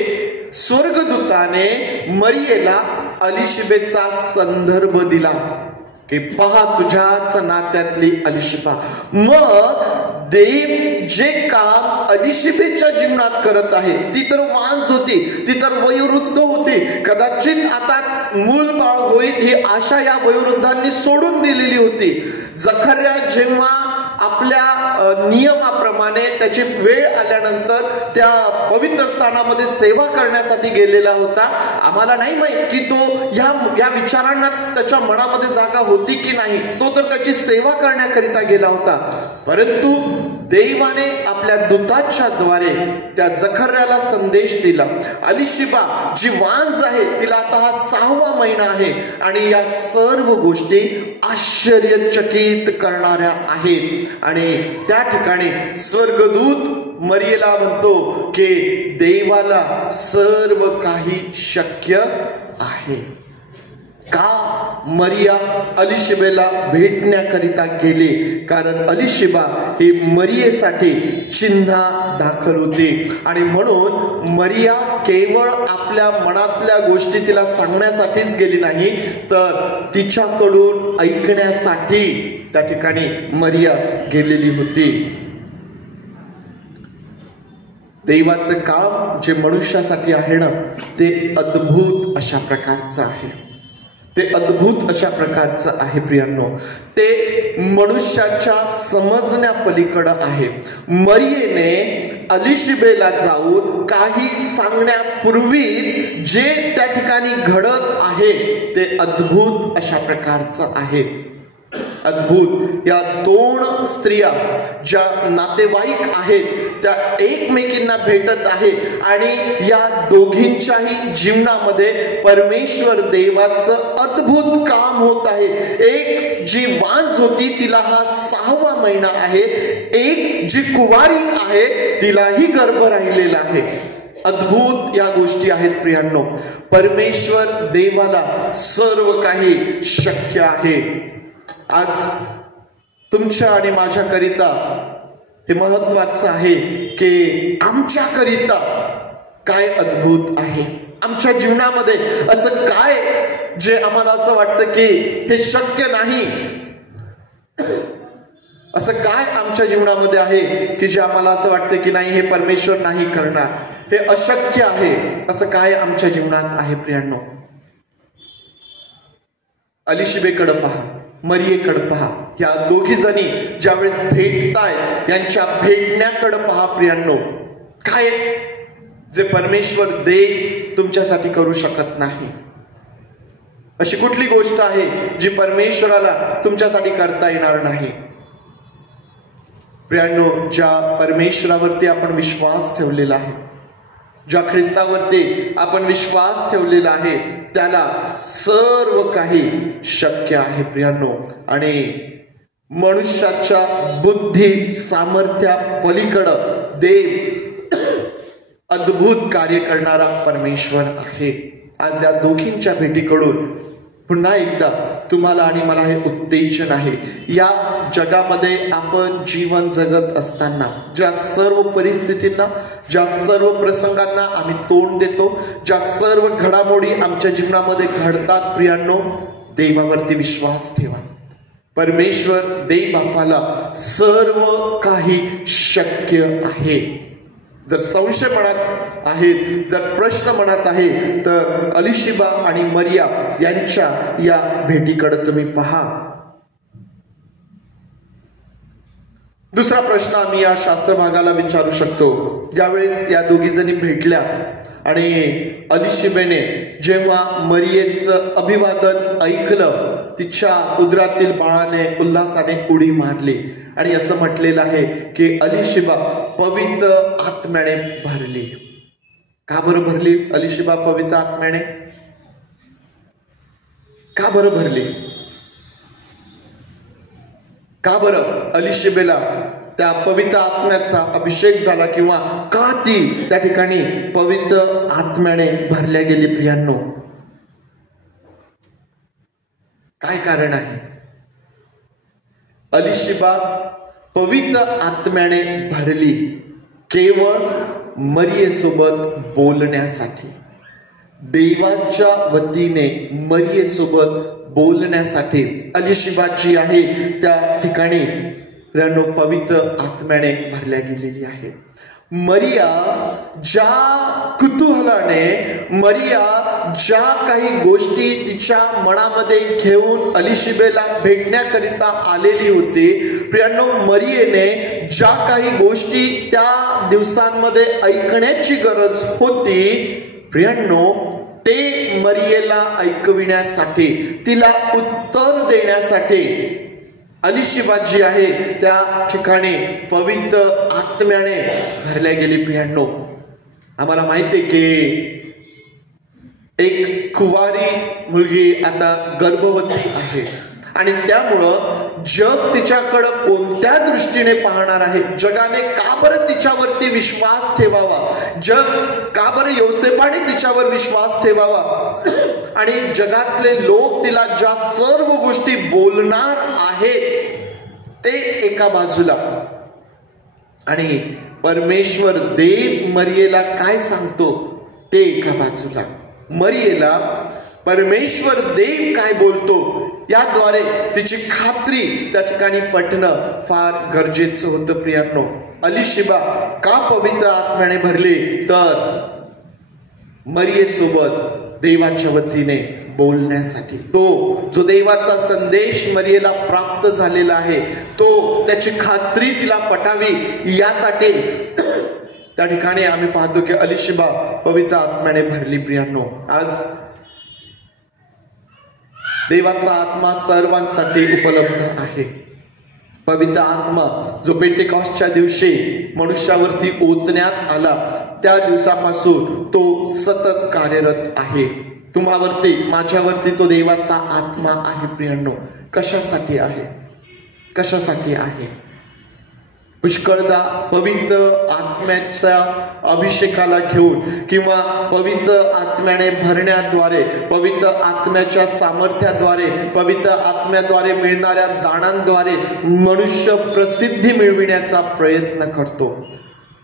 स्वर्गदूताने मरियेला अलिशिबेचा संदर्भ दिला की पहा, तुझ्याच नात्यातली अलिशिबा. मग देव जे काम अलिशिबेच्या जीवनात करत आहे, ती तर वांज होती, ती तर वयोवृद्ध होती, कदाचित आता मूल बाळ होईल ही आशा या वयोवृद्धांनी सोडून दिलेली होती. जखर्या जेव्हा आपल्या नियमाप्रमाणे त्याची वेळ आल्यानंतर त्या पवित्र स्थानामध्ये सेवा करण्यासाठी गेलेला होता. आम्हाला नाही माहित की तो या विचारांना त्याच्या मनामध्ये जागा होती की नाही. तो तर त्याची सेवा करण्याकरिता गेला होता. परंतु देवाने आपल्या दूताच्या द्वारे त्या जखर्याला संदेश दिला, अलिशिबा जी वांज आहे तिला आता हा 6वा महिना आहे आणि या सर्व गोष्टी आश्चर्यचकित करणाऱ्या आहेत. आणि त्या ठिकाणी स्वर्गदूत मरियेला म्हणतो की देवाला सर्व काही शक्य आहे. का मरिया अलिशिबेला भेटण्याकरिता गेली? कारण अलिशिबा ही मरियेसाठी चिन्ह दाखल होती आणि म्हणून मरिया केवळ आपल्या मनातल्या गोष्टी तिला सांगण्यासाठीच गेली नाही, तर तिच्याकडून ऐकण्यासाठी त्या ठिकाणी मरिया गेलेली होती. देवाचं काम जे मनुष्यासाठी आहे ना, ते अद्भुत अशा प्रकारचं आहे. ते अद्भुत अशा प्रकारचं आहे प्रियांनो. ते मनुष्याच्या समजण्या पलीकडं आहे. मरियेने अलिशिबेला जाऊन काही सांगण्यापूर्वीच जे त्या ठिकाणी घडत आहे ते अद्भुत अशा प्रकारचं आहे. अद्भुत. या 2 स्त्रिया ज्या नातेवाईक आहेत त्या एकमेकींना भेटत आहेत आणि या दोघींच्याही जीवनामध्ये परमेश्वर देवाचं अद्भुत काम होत आहे. एक जी वांज होती तिला हा 6वा महिना आहे, एक जी कुवारी आहे तिलाही गर्भ राहिलेला आहे. अद्भुत या गोष्टी आहेत प्रियांनो. परमेश्वर देवाला सर्व काही शक्य आहे. आज तुमच्या आणि माझ्याकरिता हे महत्वाचं आहे की आमच्याकरिता काय अद्भुत आहे. आमच्या जीवनामध्ये असं काय जे आम्हाला असं वाटतं की हे शक्य नाही, असं काय आमच्या जीवनामध्ये आहे की जे आम्हाला असं वाटतं की नाही, हे परमेश्वर नाही करणार, हे अशक्य आहे. असं काय आमच्या जीवनात आहे प्रियांनो? अलिशिबेकडे पहा, मरियेकडे पहा. या दोघी जणी ज्यावेळेस भेटतायत यांच्या भेटण्याकडे पहा प्रियांनो. काय जे परमेश्वर देव तुमच्यासाठी करू शकत नाही? अशी कुठली गोष्ट आहे जी परमेश्वराला तुमच्यासाठी करता येणार नाही? प्रियांनो, ज्या परमेश्वरावरती आपण विश्वास ठेवलेला आहे, ज्या ख्रिस्तावरती आपण विश्वास ठेवलेला आहे, त्याला सर्व काही शक्य आहे प्रियांनो. आणि मनुष्याच्या बुद्धी सामर्थ्या पलीकडं देव अद्भुत कार्य करणारा परमेश्वर आहे. आज या दोघींच्या भेटीकडून पुन्हा एकदा तुम्हाला आणि मला हे उत्तेजन आहे. या जगामध्ये आपण जीवन जगत असताना ज्या सर्व परिस्थितींना, ज्या सर्व प्रसंगांना आम्ही तोंड देतो, ज्या सर्व घडामोडी आमच्या जीवनामध्ये घडतात प्रियांनो, देवावरती विश्वास ठेवा. परमेश्वर देव बापाला सर्व काही शक्य आहे. जर संशय मनात आहेत, जर प्रश्न मनात आहे, तर अलिशिबा आणि मरिया यांच्या या भेटीकडे तुम्ही पहा. दुसरा प्रश्न आम्ही या शास्त्र भागाला विचारू शकतो. ज्यावेळेस या दोघी जणी भेटल्या आणि अलिशिबेने जेव्हा मरियेचं अभिवादन ऐकलं, तिच्या उदरातील बाळाने उल्हासाने उडी मारली आणि असं म्हटलेलं आहे की अलिशिबा पवित्र आत्म्याने भरली. का बरं भरली अलिशिबा पवित्र आत्म्याने? का बरं भरली? का बरं अलिशिबेला त्या पवित्र आत्म्याचा अभिषेक झाला, किंवा का ती त्या ठिकाणी पवित्र आत्म्याने भरल्या गेली प्रियांनो? काय कारण आहे? अलिशिबा पवित्र आत्म्याने भरली केवळ मरियेसोबत बोलण्यासाठी, देवाच्या वतीने मरियेसोबत बोलण्यासाठी अलिशिबा जी आहे त्या ठिकाणी पवित्र आत्म्याने भरल्या गेलेली आहे. मरिया ज्या कुतूहलाने, मरिया ज्या काही गोष्टी तिच्या मनामध्ये घेऊन अलिशिबेला भेटण्याकरिता आलेली होती, प्रियांनो, मरियेने ज्या काही गोष्टी त्या दिवसांमध्ये ऐकण्याची गरज होती, प्रियांनो, ते मरियेला ऐकविण्यासाठी, तिला उत्तर देण्यासाठी अलिशिबा जी आहे त्या ठिकाणी पवित्र आत्म्याने भरल्या गेली. प्रियांनो, आम्हाला माहिती आहे की एक कुवारी मुलगी आता गर्भवती आहे आणि त्यामुळं जग तिच्याकडं कोणत्या दृष्टीने पाहणार आहे, जगाने का बरं तिच्यावरती विश्वास ठेवावा, जग का बरं योसेफाने तिच्यावर विश्वास ठेवावा, आणि जगातले लोक तिला ज्या सर्व गोष्टी बोलणार आहेत ते एका बाजूला, आणि परमेश्वर देव मरियेला काय सांगतो ते एका बाजूला. मरियेला परमेश्वर देव काय बोलतो याद्वारे तिची खात्री त्या ठिकाणी पटणं फार गरजेचं होतं. प्रियांनो, अलिशिबा का पवित्र आत्म्याने भरली? तर मरियेसोबत देवाच्या वतीने बोलण्यासाठी. तो जो देवाचा संदेश मरियेला प्राप्त झालेला आहे, तो त्याची खात्री तिला पटावी यासाठी त्या ठिकाणी आम्ही पाहतो की अलिशिबा पवित्र आत्म्याने भरली. प्रियांनो, आज देवाचा आत्मा सर्वांसाठी उपलब्ध आहे. पवित्र आत्मा जो पेंटेकॉस्टच्या दिवशी मनुष्यावरती ओतण्यात आला त्या दिवसापासून तो सतत कार्यरत आहे. तुम्हावरती, माझ्यावरती तो देवाचा आत्मा आहे. प्रियांनो, कशासाठी आहे? कशासाठी आहे? पुष्कळदा पवित्र आत्म्याच्या अभिषेकाला घेऊन किंवा पवित्र आत्म्याने भरण्याद्वारे, पवित्र आत्म्याच्या सामर्थ्याद्वारे, पवित्र आत्म्याद्वारे मिळणाऱ्या दानांद्वारे मनुष्य प्रसिद्धी मिळविण्याचा प्रयत्न करतो.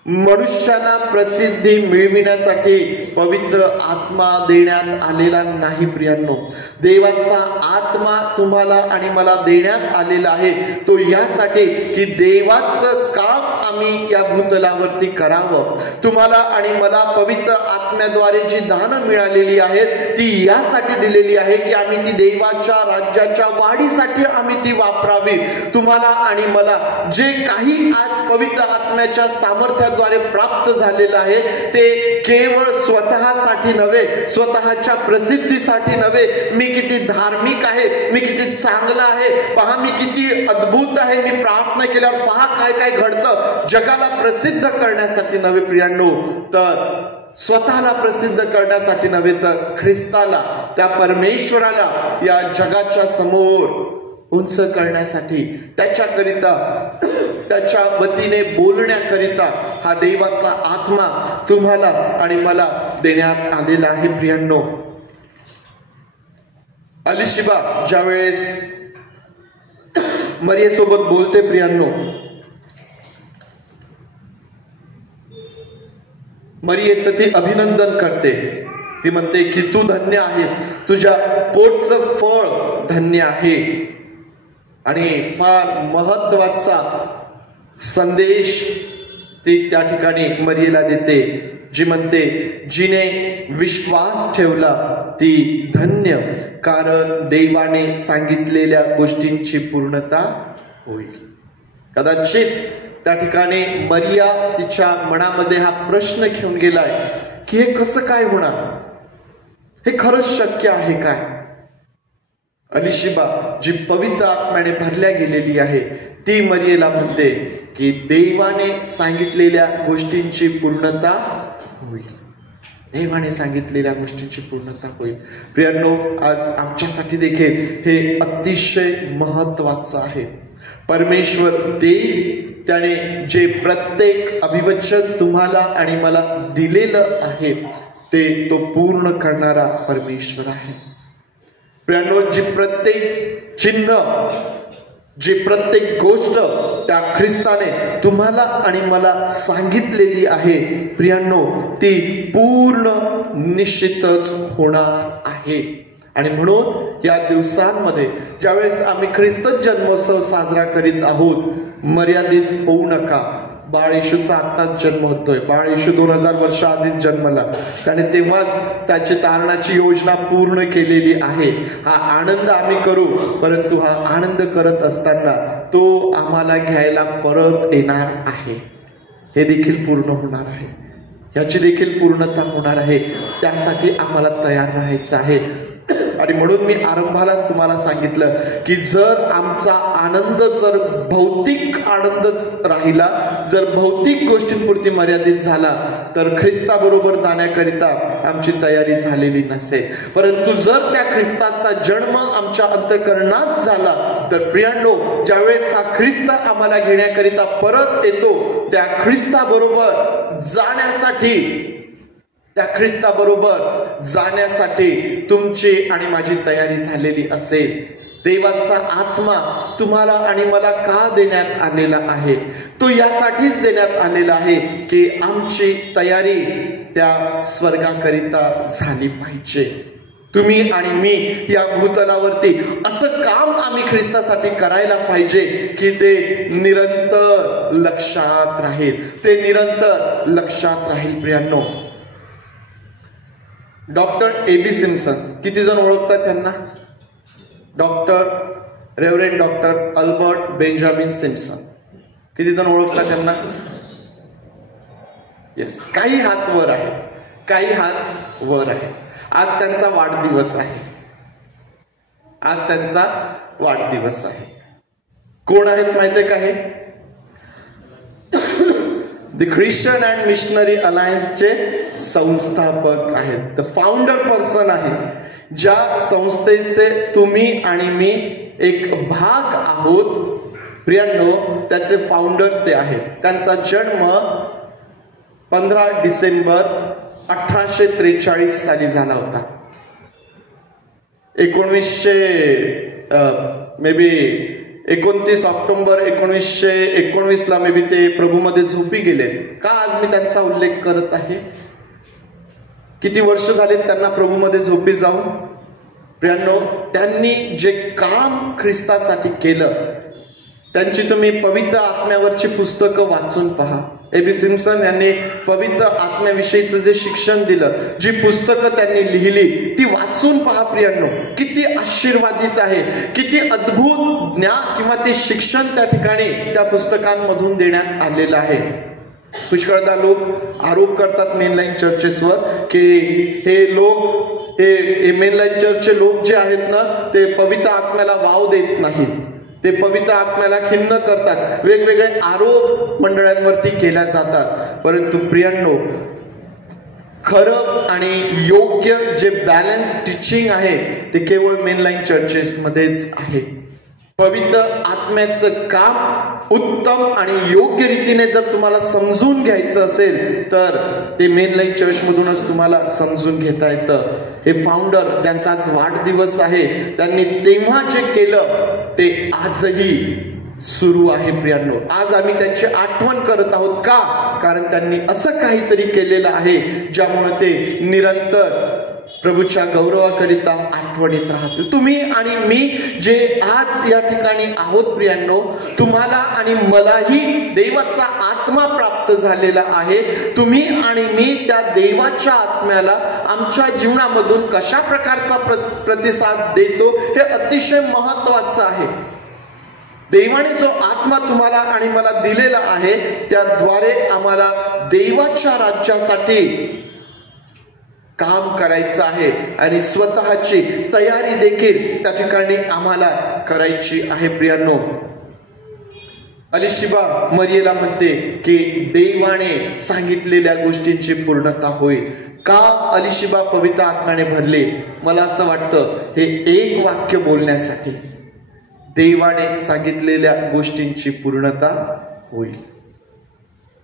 मनुष्याला प्रसिद्धी मिळविण्यासाठी पवित्र आत्मा देण्यात आलेला नाही. प्रियांनो, देवाचा आत्मा तुम्हाला आणि मला देण्यात आलेला आहे तो यासाठी की देवाचं काम आम्ही या भूतलावरती करावं. तुम्हाला आणि मला पवित्र आत्म्याद्वारे जी दानं मिळालेली आहेत ती यासाठी दिलेली आहे की आम्ही ती देवाच्या राज्याच्या वाढीसाठी आम्ही ती वापरावी. तुम्हाला आणि मला जे काही आज पवित्र आत्म्याच्या सामर्थ्याद्वारे प्राप्त झालेलं आहे ते केवळ स्वतःसाठी नव्हे, स्वतःच्या प्रसिद्धीसाठी नव्हे, मी किती धार्मिक आहे, मी किती चांगला आहे, पहा मी किती अद्भुत आहे, मी प्रार्थना केल्यावर पहा काय काय घडतं, जगाला प्रसिद्ध करण्यासाठी नव्हे प्रियांनो, तर स्वतःला प्रसिद्ध करण्यासाठी नव्हे, तर ख्रिस्ताला, त्या परमेश्वराला या जगाच्या समोर उंच करण्यासाठी, त्याच्याकरिता, त्याच्या वतीने बोलण्याकरिता हा देवाचा आत्मा तुम्हाला आणि मला देण्यात आलेला आहे. प्रियांनो, अलिशिबा ज्यावेळेस मरियेसोबत बोलते प्रियांनो, मरियेचं ती अभिनंदन करते. ती म्हणते की तू धन्य आहेस, तुझ्या पोटचं फळ धन्य आहे. आणि फार महत्वाचा संदेश ती त्या ठिकाणी मरियेला देते, जी म्हणते जिने विश्वास ठेवला ती धन्य, कारण देवाने सांगितलेल्या गोष्टींची पूर्णता होईल. कदाचित त्या ठिकाणी मरिया तिच्या मनामध्ये हा प्रश्न घेऊन गेलाय की हे कसं काय होणार, हे खरंच शक्य आहे काय. अलिशिबा जी पवित्र आत्म्याने भरल्या गेलेली आहे ती मरियेला म्हणते की देवाने सांगितलेल्या गोष्टींची पूर्णता होईल, देवाने सांगितलेल्या गोष्टींची पूर्णता होईल. प्रियांनो, आज आमच्यासाठी देखील हे अतिशय महत्वाचं आहे. परमेश्वर देव त्याने जे प्रत्येक अभिवचन तुम्हाला आणि मला दिलेलं आहे ते तो पूर्ण करणारा परमेश्वर आहे. प्रियांनो, जी प्रत्येक चिन्ह, जी प्रत्येक गोष्ट त्या ख्रिस्ताने तुम्हाला आणि मला सांगितलेली आहे प्रियांनो, ती पूर्ण निश्चितच होणार आहे. आणि म्हणून या दिवसांमध्ये ज्यावेळेस आम्ही ख्रिस्त जन्मोत्सव साजरा करीत आहोत, मर्यादित होऊ नका. बाळ येशूचा आत्ताच जन्म होतोय. बाळ येशू 2000 वर्ष आधीच जन्मला, त्याने तेव्हाच त्याची तारणाची योजना पूर्ण केलेली आहे. हा आनंद आम्ही करू, परंतु हा आनंद करत असताना तो आम्हाला घ्यायला परत येणार आहे. हे देखील पूर्ण होणार आहे, याची देखील पूर्णता होणार आहे. त्यासाठी आम्हाला तयार राहायचं आहे. आणि म्हणून मी आरंभालाच तुम्हाला सांगितलं की जर आमचा आनंद जर भौतिक आनंदच राहिला, जर भौतिक गोष्टींपुरती मर्यादित झाला, तर ख्रिस्ताबरोबर जाण्याकरिता आमची तयारी झालेली नसेल. परंतु जर त्या ख्रिस्ताचा जन्म आमच्या अंतःकरणात झाला, तर प्रियांनो, ज्यावेळेस हा ख्रिस्त आम्हाला घेण्याकरिता परत येतो, त्या ख्रिस्ताबरोबर जाण्यासाठी, त्या ख्रिस्ताबरोबर जाण्यासाठी तुमची आणि माझी तयारी झालेली असेल. देवाचा आत्मा तुम्हाला आणि मला का देण्यात आलेला आहे? तो यासाठीच देण्यात आलेला आहे की आमची तयारी त्या स्वर्गाकरिता झाली पाहिजे. तुम्ही आणि मी या भूतलावरती असं काम आम्ही ख्रिस्तासाठी करायला पाहिजे की ते निरंतर लक्षात राहील, ते निरंतर लक्षात राहील. प्रियांनो, डॉक्टर A.B. सिम्पसन, किती जण ओळखतात त्यांना? Reverend doctor Albert Benjamin Simpson, किती जण ओळखतात त्यांना? येस, काही हात वर आहे, काही हात वर आहे. आज त्यांचा वाढदिवस आहे, आज त्यांचा वाढदिवस आहे. कोण आहेत माहितीये का? हे द ख्रिश्चन अँड मिशनरी अलायन्सचे संस्थापक आहेत. द फाउंडर पर्सन आहे. ज्या संस्थेचे तुम्ही आणि मी एक भाग आहोत प्रियांनो, त्याचे फाउंडर ते आहेत. त्यांचा जन्म 15 डिसेंबर 1843 साली झाला होता. 29 ऑक्टोबर 1919 ला मे बी ते प्रभूमध्ये झोपी गेले. का आज मी त्यांचा उल्लेख करत आहे? किती वर्ष झाले त्यांना प्रभूमध्ये झोपी जाऊन? प्रियांनो, त्यांनी जे काम ख्रिस्तासाठी केलं, त्यांची तुम्ही पवित्र आत्म्यावरची पुस्तकं वाचून पहा. A.B. सिम्पसन यांनी पवित्र आत्म्याविषयीचं जे शिक्षण दिलं, जी पुस्तकं त्यांनी लिहिली, ती वाचून पहा. प्रियांनो, किती आशीर्वादित आहे, किती अद्भुत ज्ञान किंवा ते शिक्षण त्या ठिकाणी त्या पुस्तकांमधून देण्यात आलेलं आहे. पुष्कळदा लोक आरोप करतात मेनलाईन चर्चेसवर की हे लोक, हे मेनलाईन चर्चचे लोक जे आहेत ना, ते पवित्र आत्म्याला वाव देत नाहीत, ते पवित्र आत्म्याला खिन्न करतात. वेगवेगळे आरोप मंडळांवरती केल्या जातात. परंतु प्रियांनो, खरं आणि योग्य जे बॅलन्स टीचिंग आहे ते केवळ मेनलाईन चर्चेस मध्येच आहे. पवित्र आत्म्याचं काम उत्तम आणि योग्य रीतीने जर तुम्हाला समजून घ्यायचं असेल तर ते मेनलाईन चर्च मधूनच तुम्हाला समजून घेता येतं. हे फाउंडर, त्यांचा आज वाढदिवस आहे, त्यांनी तेव्हा जे केलं ते आजही सुरू आहे. प्रियांनो, आज आम्ही त्यांची आठवण करत आहोत. का? कारण त्यांनी असं काहीतरी केलेलं आहे ज्यामुळे ते निरंतर प्रभूच्या गौरवाकरिता आठवणीत राहतील. तुम्ही आणि मी जे आज या ठिकाणी आहोत प्रियांनो, तुम्हाला आणि मलाही देवाचा आत्मा प्राप्त झालेला आहे. तुम्ही आणि मी त्या देवाच्या आत्म्याला आमच्या जीवनामधून कशा प्रकारचा प्रतिसाद देतो हे अतिशय महत्वाचं आहे. देवाने जो आत्मा तुम्हाला आणि मला दिलेला आहे त्याद्वारे आम्हाला देवाच्या राज्यासाठी काम करायचं आहे आणि स्वतःची तयारी देखील त्या ठिकाणी आम्हाला करायची आहे. प्रियांनो, अलिशिबा मरियेला म्हणते की देवाने सांगितलेल्या गोष्टींची पूर्णता होईल. का अलिशिबा पवित्र आत्म्याने भरले? मला असं वाटतं हे एक वाक्य बोलण्यासाठी, देवाने सांगितलेल्या गोष्टींची पूर्णता होईल.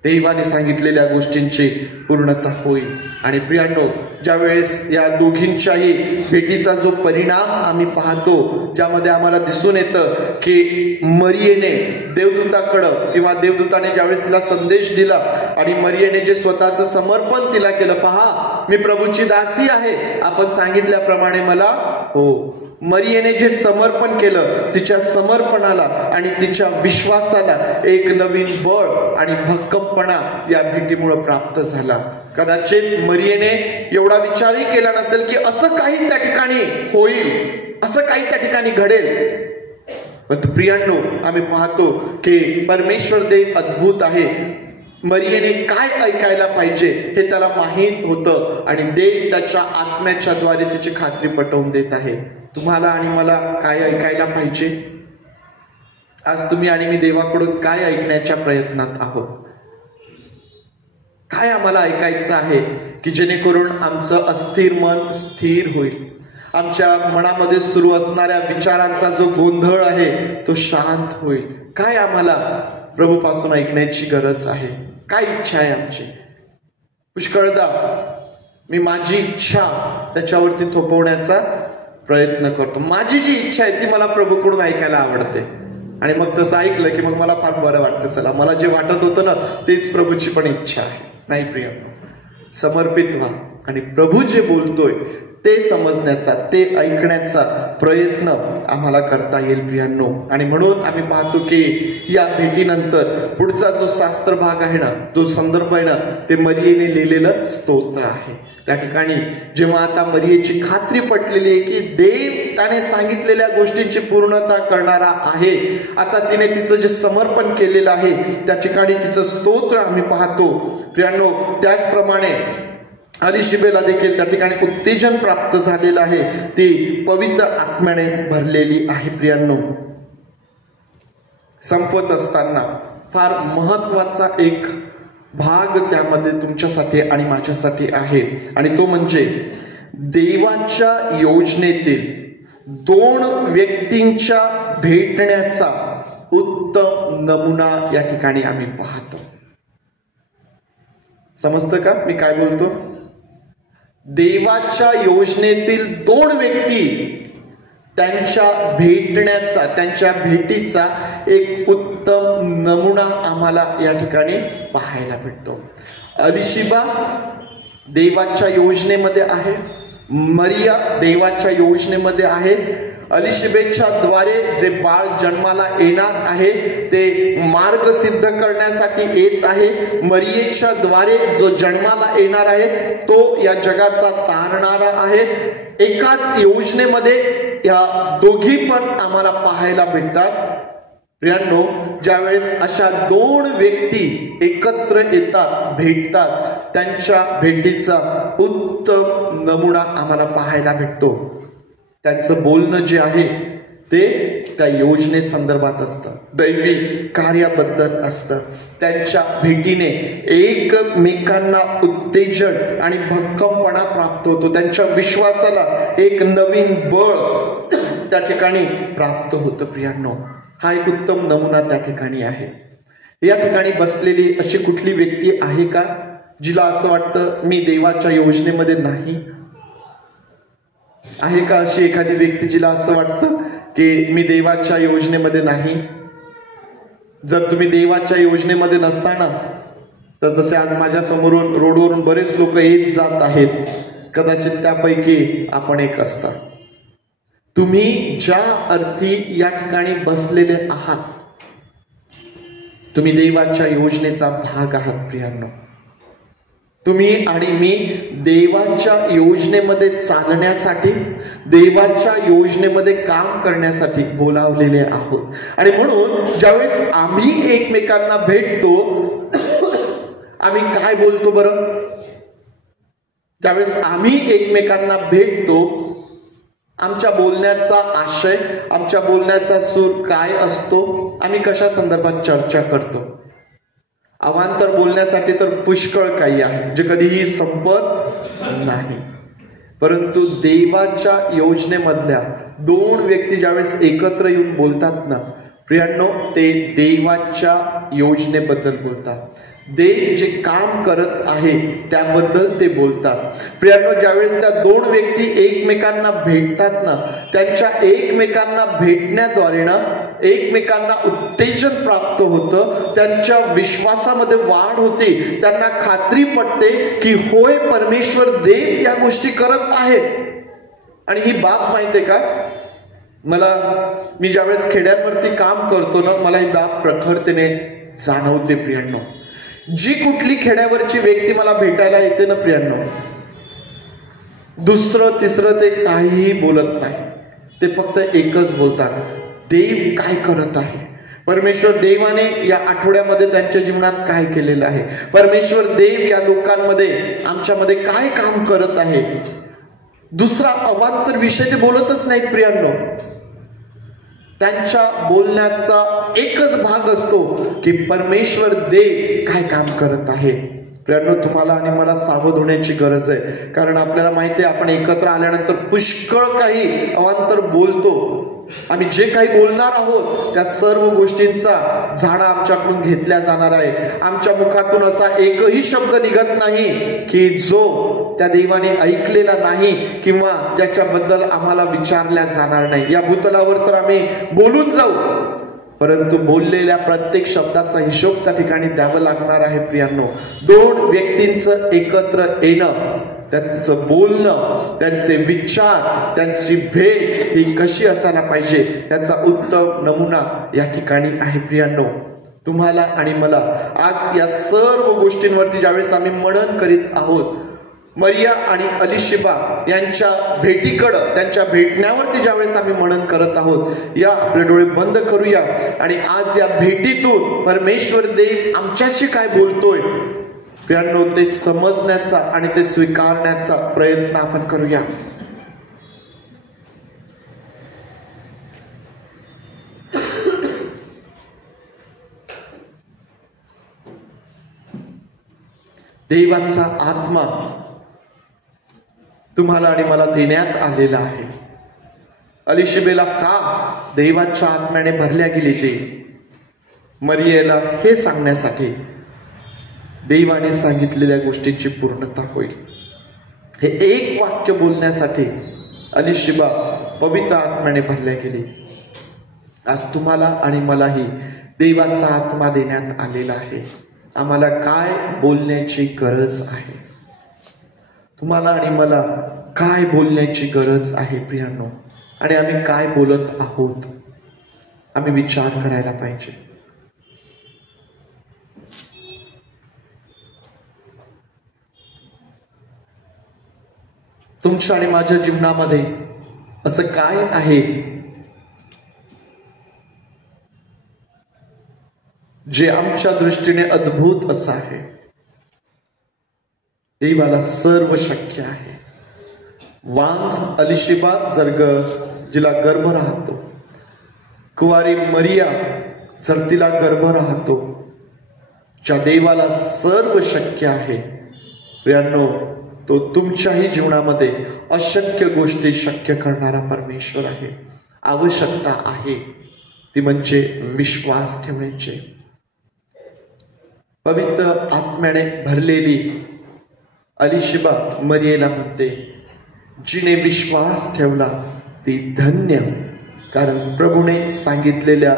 देवाने सांगितलेल्या गोष्टींची पूर्णता होईल. आणि प्रियांनो, ज्यावेळेस या दोघींच्याही भेटीचा जो परिणाम आम्ही पाहतो, ज्यामध्ये आम्हाला दिसून येतं की मरियेने देवदूताकडं किंवा देवदूताने ज्यावेळेस तिला संदेश दिला आणि मरियेने जे स्वतःचं समर्पण तिला केलं, पहा मी प्रभूची दासी आहे, आपण सांगितल्याप्रमाणे मला हो. मरियेने जे समर्पण केलं, तिच्या समर्पणाला आणि तिच्या विश्वासाला एक नवीन बळ आणि भक्कमपणा या भेटीमुळे प्राप्त झाला. कदाचित मरियेने एवढा विचारही केला नसेल की असं काही त्या ठिकाणी होईल, असं काही त्या ठिकाणी घडेल. पण प्रियांनो, आम्ही पाहतो की परमेश्वर देव अद्भुत आहे. मरियेने काय ऐकायला पाहिजे हे त्याला माहीत होतं आणि देव त्याच्या आत्म्याच्या द्वारे तिची खात्री पटवून देत आहे. तुम्हाला आणि मला काय ऐकायला पाहिजे? आज तुम्ही आणि मी देवाकडून काय ऐकण्याच्या प्रयत्नात आहोत? काय आम्हाला ऐकायचं आहे की जेणेकरून आमचं अस्थिर मन स्थिर होईल, आमच्या मनामध्ये सुरू असणाऱ्या विचारांचा जो गोंधळ आहे तो शांत होईल? काय आम्हाला प्रभूपासून ऐकण्याची गरज आहे? काय इच्छा आहे आमची? पुष्कळदा मी माझी इच्छा त्याच्यावरती थोपवण्याचा प्रयत्न करतो. माझी जी इच्छा आहे ती मला प्रभूकडून ऐकायला आवडते आणि मग तसं ऐकलं की मग मला फार बरं वाटतं. चला, मला जे वाटत होतं ना तेच प्रभूची पण इच्छा आहे. नाही प्रियांनो, समर्पित व्हा आणि प्रभू जे बोलतोय ते समजण्याचा, ते ऐकण्याचा प्रयत्न आम्हाला करता येईल प्रियांनो. आणि म्हणून आम्ही पाहतो की या भेटीनंतर पुढचा जो शास्त्र भाग आहे ना, जो संदर्भ आहे ना, ते मरियेने लिहिलेलं स्तोत्र आहे. त्या ठिकाणी जेव्हा आता मरियेची खात्री पटलेली आहे की देव त्याने सांगितलेल्या गोष्टींची पूर्णता करणारा आहे, आता तिने तिचं जे समर्पण केलेलं आहे त्या ठिकाणी तिचं स्तोत्र आम्ही पाहतो प्रियांनो. त्याचप्रमाणे अलिशिबेला देखील त्या ठिकाणी उत्तेजन प्राप्त झालेलं आहे, ती पवित्र आत्म्याने भरलेली आहे. प्रियांनो, संपवत असताना फार महत्वाचा एक भाग त्यामध्ये तुमच्यासाठी आणि माझ्यासाठी आहे आणि तो म्हणजे देवाच्या योजनेतील दोन व्यक्तींच्या भेटण्याचा उत्तम नमुना या ठिकाणी आम्ही पाहतो. समजतं का मी काय बोलतो? देवाच्या योजनेतील दोन व्यक्ती, त्यांच्या भेटण्याचा, त्यांच्या भेटीचा एक उत्तम नमुना आम्हाला या ठिकाणी पाहायला भेटतो. अलिशिबा देवाच्या योजनेमध्ये आहे, मरिया देवाच्या योजनेमध्ये आहे. अलिशिबेच्या द्वारे जे बाळ जन्माला येणार आहे ते मार्ग सिद्ध करण्यासाठी येत आहे. मरियेच्या द्वारे जो जन्माला येणार आहे तो या जगाचा तारणारा आहे. एकाच योजनेमध्ये या दोघी पण आम्हाला पाहायला भेटतात. प्रियांनो, ज्यावेळेस अशा दोन व्यक्ती एकत्र येतात, भेटतात, त्यांच्या भेटीचा उत्तम नमुना आम्हाला पाहायला भेटतो. त्यांचं बोलणं जे आहे ते त्या योजने संदर्भात असतं, दैवी कार्याबद्दल असतं. त्यांच्या भेटीने एकमेकांना उत्तेजन आणि भक्कमपणा प्राप्त होतो. त्यांच्या विश्वासाला एक नवीन बळ त्या ठिकाणी प्राप्त होतं. प्रियांनो, हा एक उत्तम नमुना त्या ठिकाणी आहे. या ठिकाणी बसलेली अशी कुठली व्यक्ती आहे का जिला असं वाटतं मी देवाच्या योजनेमध्ये नाही? आहे का अशी एखादी व्यक्ती जिला असं वाटतं की मी देवाच्या योजनेमध्ये नाही? जर तुम्ही देवाच्या योजनेमध्ये नसताना, तर जसे आज माझ्या समोरून रोडवरून बरेच लोक येत जात आहेत, कदाचित त्यापैकी आपण एक असता. तुम्ही ज्या अर्थी या ठिकाणी बसलेले आहात, तुम्ही देवाच्या योजनेचा भाग आहात प्रियांनो. तुम्ही आणि मी देवाच्या योजनेमध्ये चालण्यासाठी, देवाच्या योजनेमध्ये काम करण्यासाठी बोलावलेले आहोत. आणि म्हणून ज्यावेळेस आम्ही एकमेकांना भेटतो, आम्ही काय बोलतो बरं? ज्यावेळेस आम्ही एकमेकांना भेटतो, आमच्या बोलण्याचा आशय, आमच्या बोलण्याचा सूर काय असतो? आम्ही कशा संदर्भात चर्चा करतो? अवांतर बोलण्यासाठी तर पुष्कळ काही आहे, जे कधीही संपत नाही. परंतु देवाच्या योजनेमधल्या दोन व्यक्ती ज्यावेळेस एकत्र येऊन बोलतात ना प्रियांनो, ते देवाच्या योजनेबद्दल बोलतात. देव जे काम करत आहे त्याबद्दल ते बोलतात. प्रियांनो, ज्यावेळेस त्या दोन व्यक्ती एकमेकांना भेटतात ना, त्यांच्या एकमेकांना भेटण्याद्वारे ना एकमेकांना उत्तेजन प्राप्त होतं, त्यांच्या विश्वासामध्ये वाढ होते, त्यांना खात्री पटते की होय, परमेश्वर देव या गोष्टी करत आहेत. आणि ही बाब माहितीये का, मी ज्यावेळेस खेड्यांवरती काम करतो ना, मला ही बाब प्रखरतेने जाणवते प्रियांनो. जी कुठली खेड्यावरची व्यक्ती मला भेटायला येते ना प्रियांनो, दुसरं तिसरं ते काहीही बोलत नाही. ते फक्त एकच बोलतात, देव काय करत आहे, परमेश्वर देवाने या आठवड्यामध्ये त्यांच्या जीवनात काय केलेलं आहे, परमेश्वर देव या लोकांमध्ये आमच्यामध्ये काय काम करत आहे. दुसरा अवांतर विषय ते बोलतच नाहीत प्रियांनो. त्यांच्या बोलण्याचा एकच भाग असतो की परमेश्वर देव काय काम करत आहे. प्रियांनो, तुम्हाला आणि मला सावध होण्याची गरज आहे, कारण आपल्याला माहिती आहे आपण एकत्र आल्यानंतर पुष्कळ काही अवांतर बोलतो. आम्ही जे काही बोलणार आहोत त्या सर्व गोष्टींचा झाडा आमच्याकडून घेतल्या जाणार आहे. आमच्या मुखातून असा एकही शब्द निघत नाही की जो त्या देवाने ऐकलेला नाही किंवा ज्याच्याबद्दल आम्हाला विचारल्या जाणार नाही. या भूतलावर तर आम्ही बोलून जाऊ, परंतु बोललेल्या प्रत्येक शब्दाचा हिशोब त्या ठिकाणी द्यावा लागणार आहे. प्रियांनो, दोन व्यक्तींचं एकत्र येणं, त्यांचं बोलणं, त्यांचे विचार, त्यांची भेट ही कशी असायला पाहिजे याचा उत्तम नमुना या ठिकाणी आहे. प्रियांनो, तुम्हाला आणि मला आज या सर्व गोष्टींवरती ज्यावेळेस आम्ही मनन करीत आहोत, मरिया आणि अलिशिबा यांच्या भेटीकडं, त्यांच्या भेटण्यावरती ज्यावेळेस आम्ही मनन करत आहोत, या आपले डोळे बंद करूया आणि आज या भेटीतून परमेश्वर देव आमच्याशी काय बोलतोय प्रियांनो, ते समजण्याचा आणि ते स्वीकारण्याचा प्रयत्न आपण करूया. देवाचा आत्मा तुम्हाला आणि मला देण्यात आलेला आहे. अलिशिबेला का देवाच्या आत्म्याने भरल्या गेली ते मरियेला हे सांगण्यासाठी देवाने सांगितलेल्या गोष्टींची पूर्णता होईल. हे एक वाक्य बोलण्यासाठी अलिशिबा पवित्र आत्म्याने भरल्या गेली. आज तुम्हाला आणि मलाही देवाचा आत्मा देण्यात आलेला आहे. आम्हाला काय बोलण्याची गरज आहे? तुम्हाला आणि मला काय बोलण्याची गरज आहे प्रियांनो? आणि आम्ही काय बोलत आहोत? आम्ही विचार करायला पाहिजे. तुमच्या आणि माझ्या जीवनामध्ये असं काय आहे जे आमच्या दृष्टीने अद्भुत असं आहे? देवाला सर्व शक्य आहे. वांस अलिशिबा जिला गर्भ राहतो, कुवारी मरिया जर तिला गर्भ राहतो, ज्या देवाला सर्व शक्य आहे प्रियांनो, तो तुमच्याही जीवनामध्ये अशक्य गोष्टी शक्य करणारा परमेश्वर आहे. आवश्यकता आहे ती म्हणजे विश्वास ठेवण्याची. पवित्र आत्म्याने भरलेली अलिशिबा मरियेला म्हणते, जिने विश्वास ठेवला ती धन्य, कारण प्रभूने सांगितलेल्या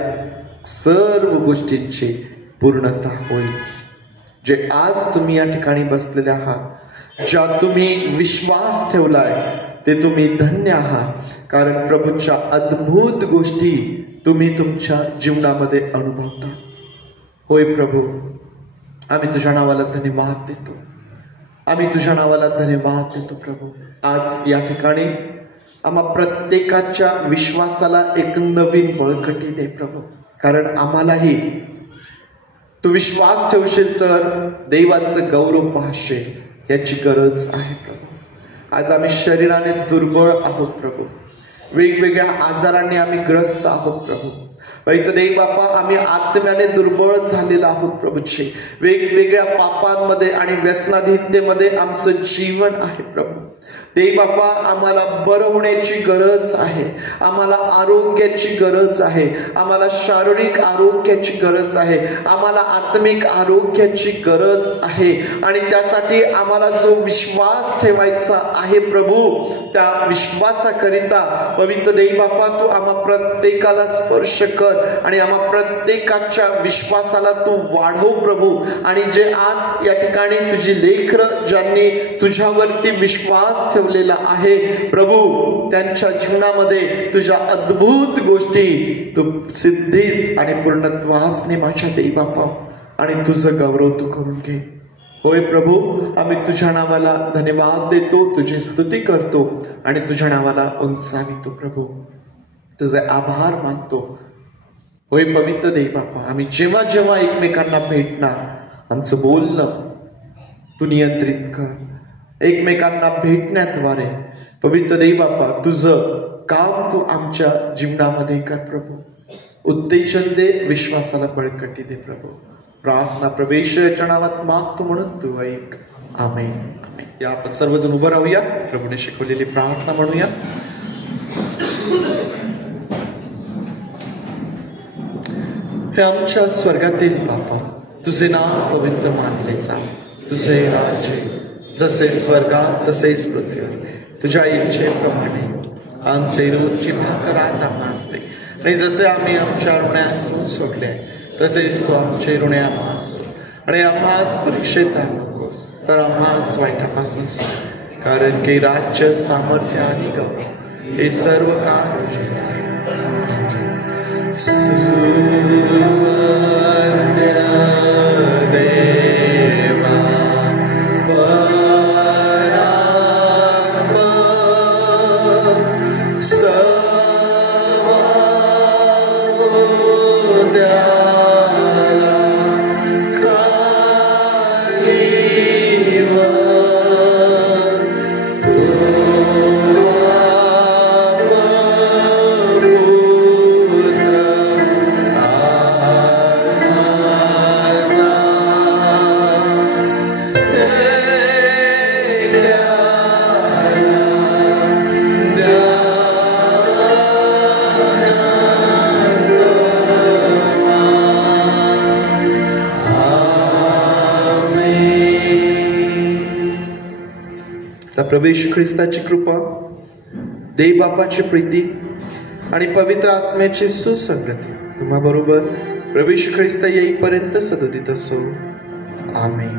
सर्व गोष्टींची पूर्णता होईल. जे आज तुम्ही या ठिकाणी बसलेले आहात, ज्यात तुम्ही विश्वास ठेवलाय ते तुम्ही धन्य आहात, कारण प्रभूच्या अद्भुत गोष्टी तुम्ही तुमच्या जीवनामध्ये अनुभवता. होय प्रभू, आम्ही तुझ्या नावाला धन्यवाद देतो. आम्ही तुझ्या नावाला धन्यवाद देतो प्रभू. आज या ठिकाणी आम्हा प्रत्येकाच्या विश्वासाला एक नवीन बळकटी दे प्रभू, कारण आम्हालाही तू विश्वास ठेवशील तर देवाचं गौरव पाहशील याची गरज आहे प्रभू. आज आम्ही शरीराने दुर्बळ आहोत प्रभू, वेगवेगळ्या आजारांनी आम्ही ग्रस्त आहोत प्रभू. देव बापा, आम्ही आत्म्याने दुर्बळ झालेलो आहोत प्रभूची. वेगवेगळ्या पापांमध्ये आणि व्यसनाधीनतेमध्ये आमचं जीवन आहे प्रभू. देव बापा, आम्हाला बरं होण्याची गरज आहे, आम्हाला आरोग्याची गरज आहे, आम्हाला शारीरिक आरोग्याची गरज आहे, आम्हाला आत्मिक आरोग्याची गरज आहे. आणि त्यासाठी आम्हाला जो विश्वास ठेवायचा आहे प्रभू, त्या विश्वासाकरिता पवित्र देव बापा तू आम्हा प्रत्येकाला स्पर्श कर आणि आम्हा प्रत्येकाच्या विश्वासाला तू वाढव प्रभू. आणि जे आज या ठिकाणी तुझी लेकरं ज्यांनी तुझ्यावरती विश्वास ठेवलेला आहे प्रभू, त्यांच्या जीवनामध्ये तुझ्या अद्भुत गोष्टी तू सिद्धीस आणि पूर्णत्वास ने माझ्या देव बापा, आणि तुझं गौरव तू करून घे. होय प्रभू, आम्ही तुझ्या नावाला धन्यवाद देतो, तुझी स्तुती करतो आणि तुझ्या नावाला उंचावितो प्रभू. तुझे आभार मानतो. होय पवित्र देव बापा, आम्ही जेव्हा जेव्हा एकमेकांना भेटणार आमचं बोलणं तू नियंत्रित कर. एकमेकांना भेटण्याद्वारे पवित्र देव बापा तुझं काम तू आमच्या जीवनामध्ये कर प्रभू. उत्तेजन दे, विश्वासाला बळकटी दे प्रभू. प्रार्थना प्रवेश याच्या नावात मागतो म्हणून तू ऐक. आमेन. आमेन. या आपण सर्वजण उभं राहूया, प्रभूने शिकवलेली प्रार्थना म्हणूया. हे आमच्या स्वर्गातील बापा, तुझे नाव पवित्र मानले जावे. तुझे राज्य जसे स्वर्गात तसेच पृथ्वीवर. तुझ्या इच्छेप्रमाणे आमचे रोजची भाकर आज आम्हास दे, आणि जसे आम्ही आमच्या ऋणास ऋण सोडले तसेच तू आमचे ऋणे आम्हास सोड, आणि आम्हास परीक्षेत आणू नकोस, तर आम्हास वाईटापासून सोड. कारण की राज्य, सामर्थ्य आणि गौरव हे सर्व काळ तुझेच आहे. प्रभू येशू ख्रिस्ताची कृपा, देव बापाची प्रीती आणि पवित्र आत्म्याची सुसंगती तुम्हा बरोबर प्रभू येशू ख्रिस्त येईपर्यंत सदोदित असो. आमेन.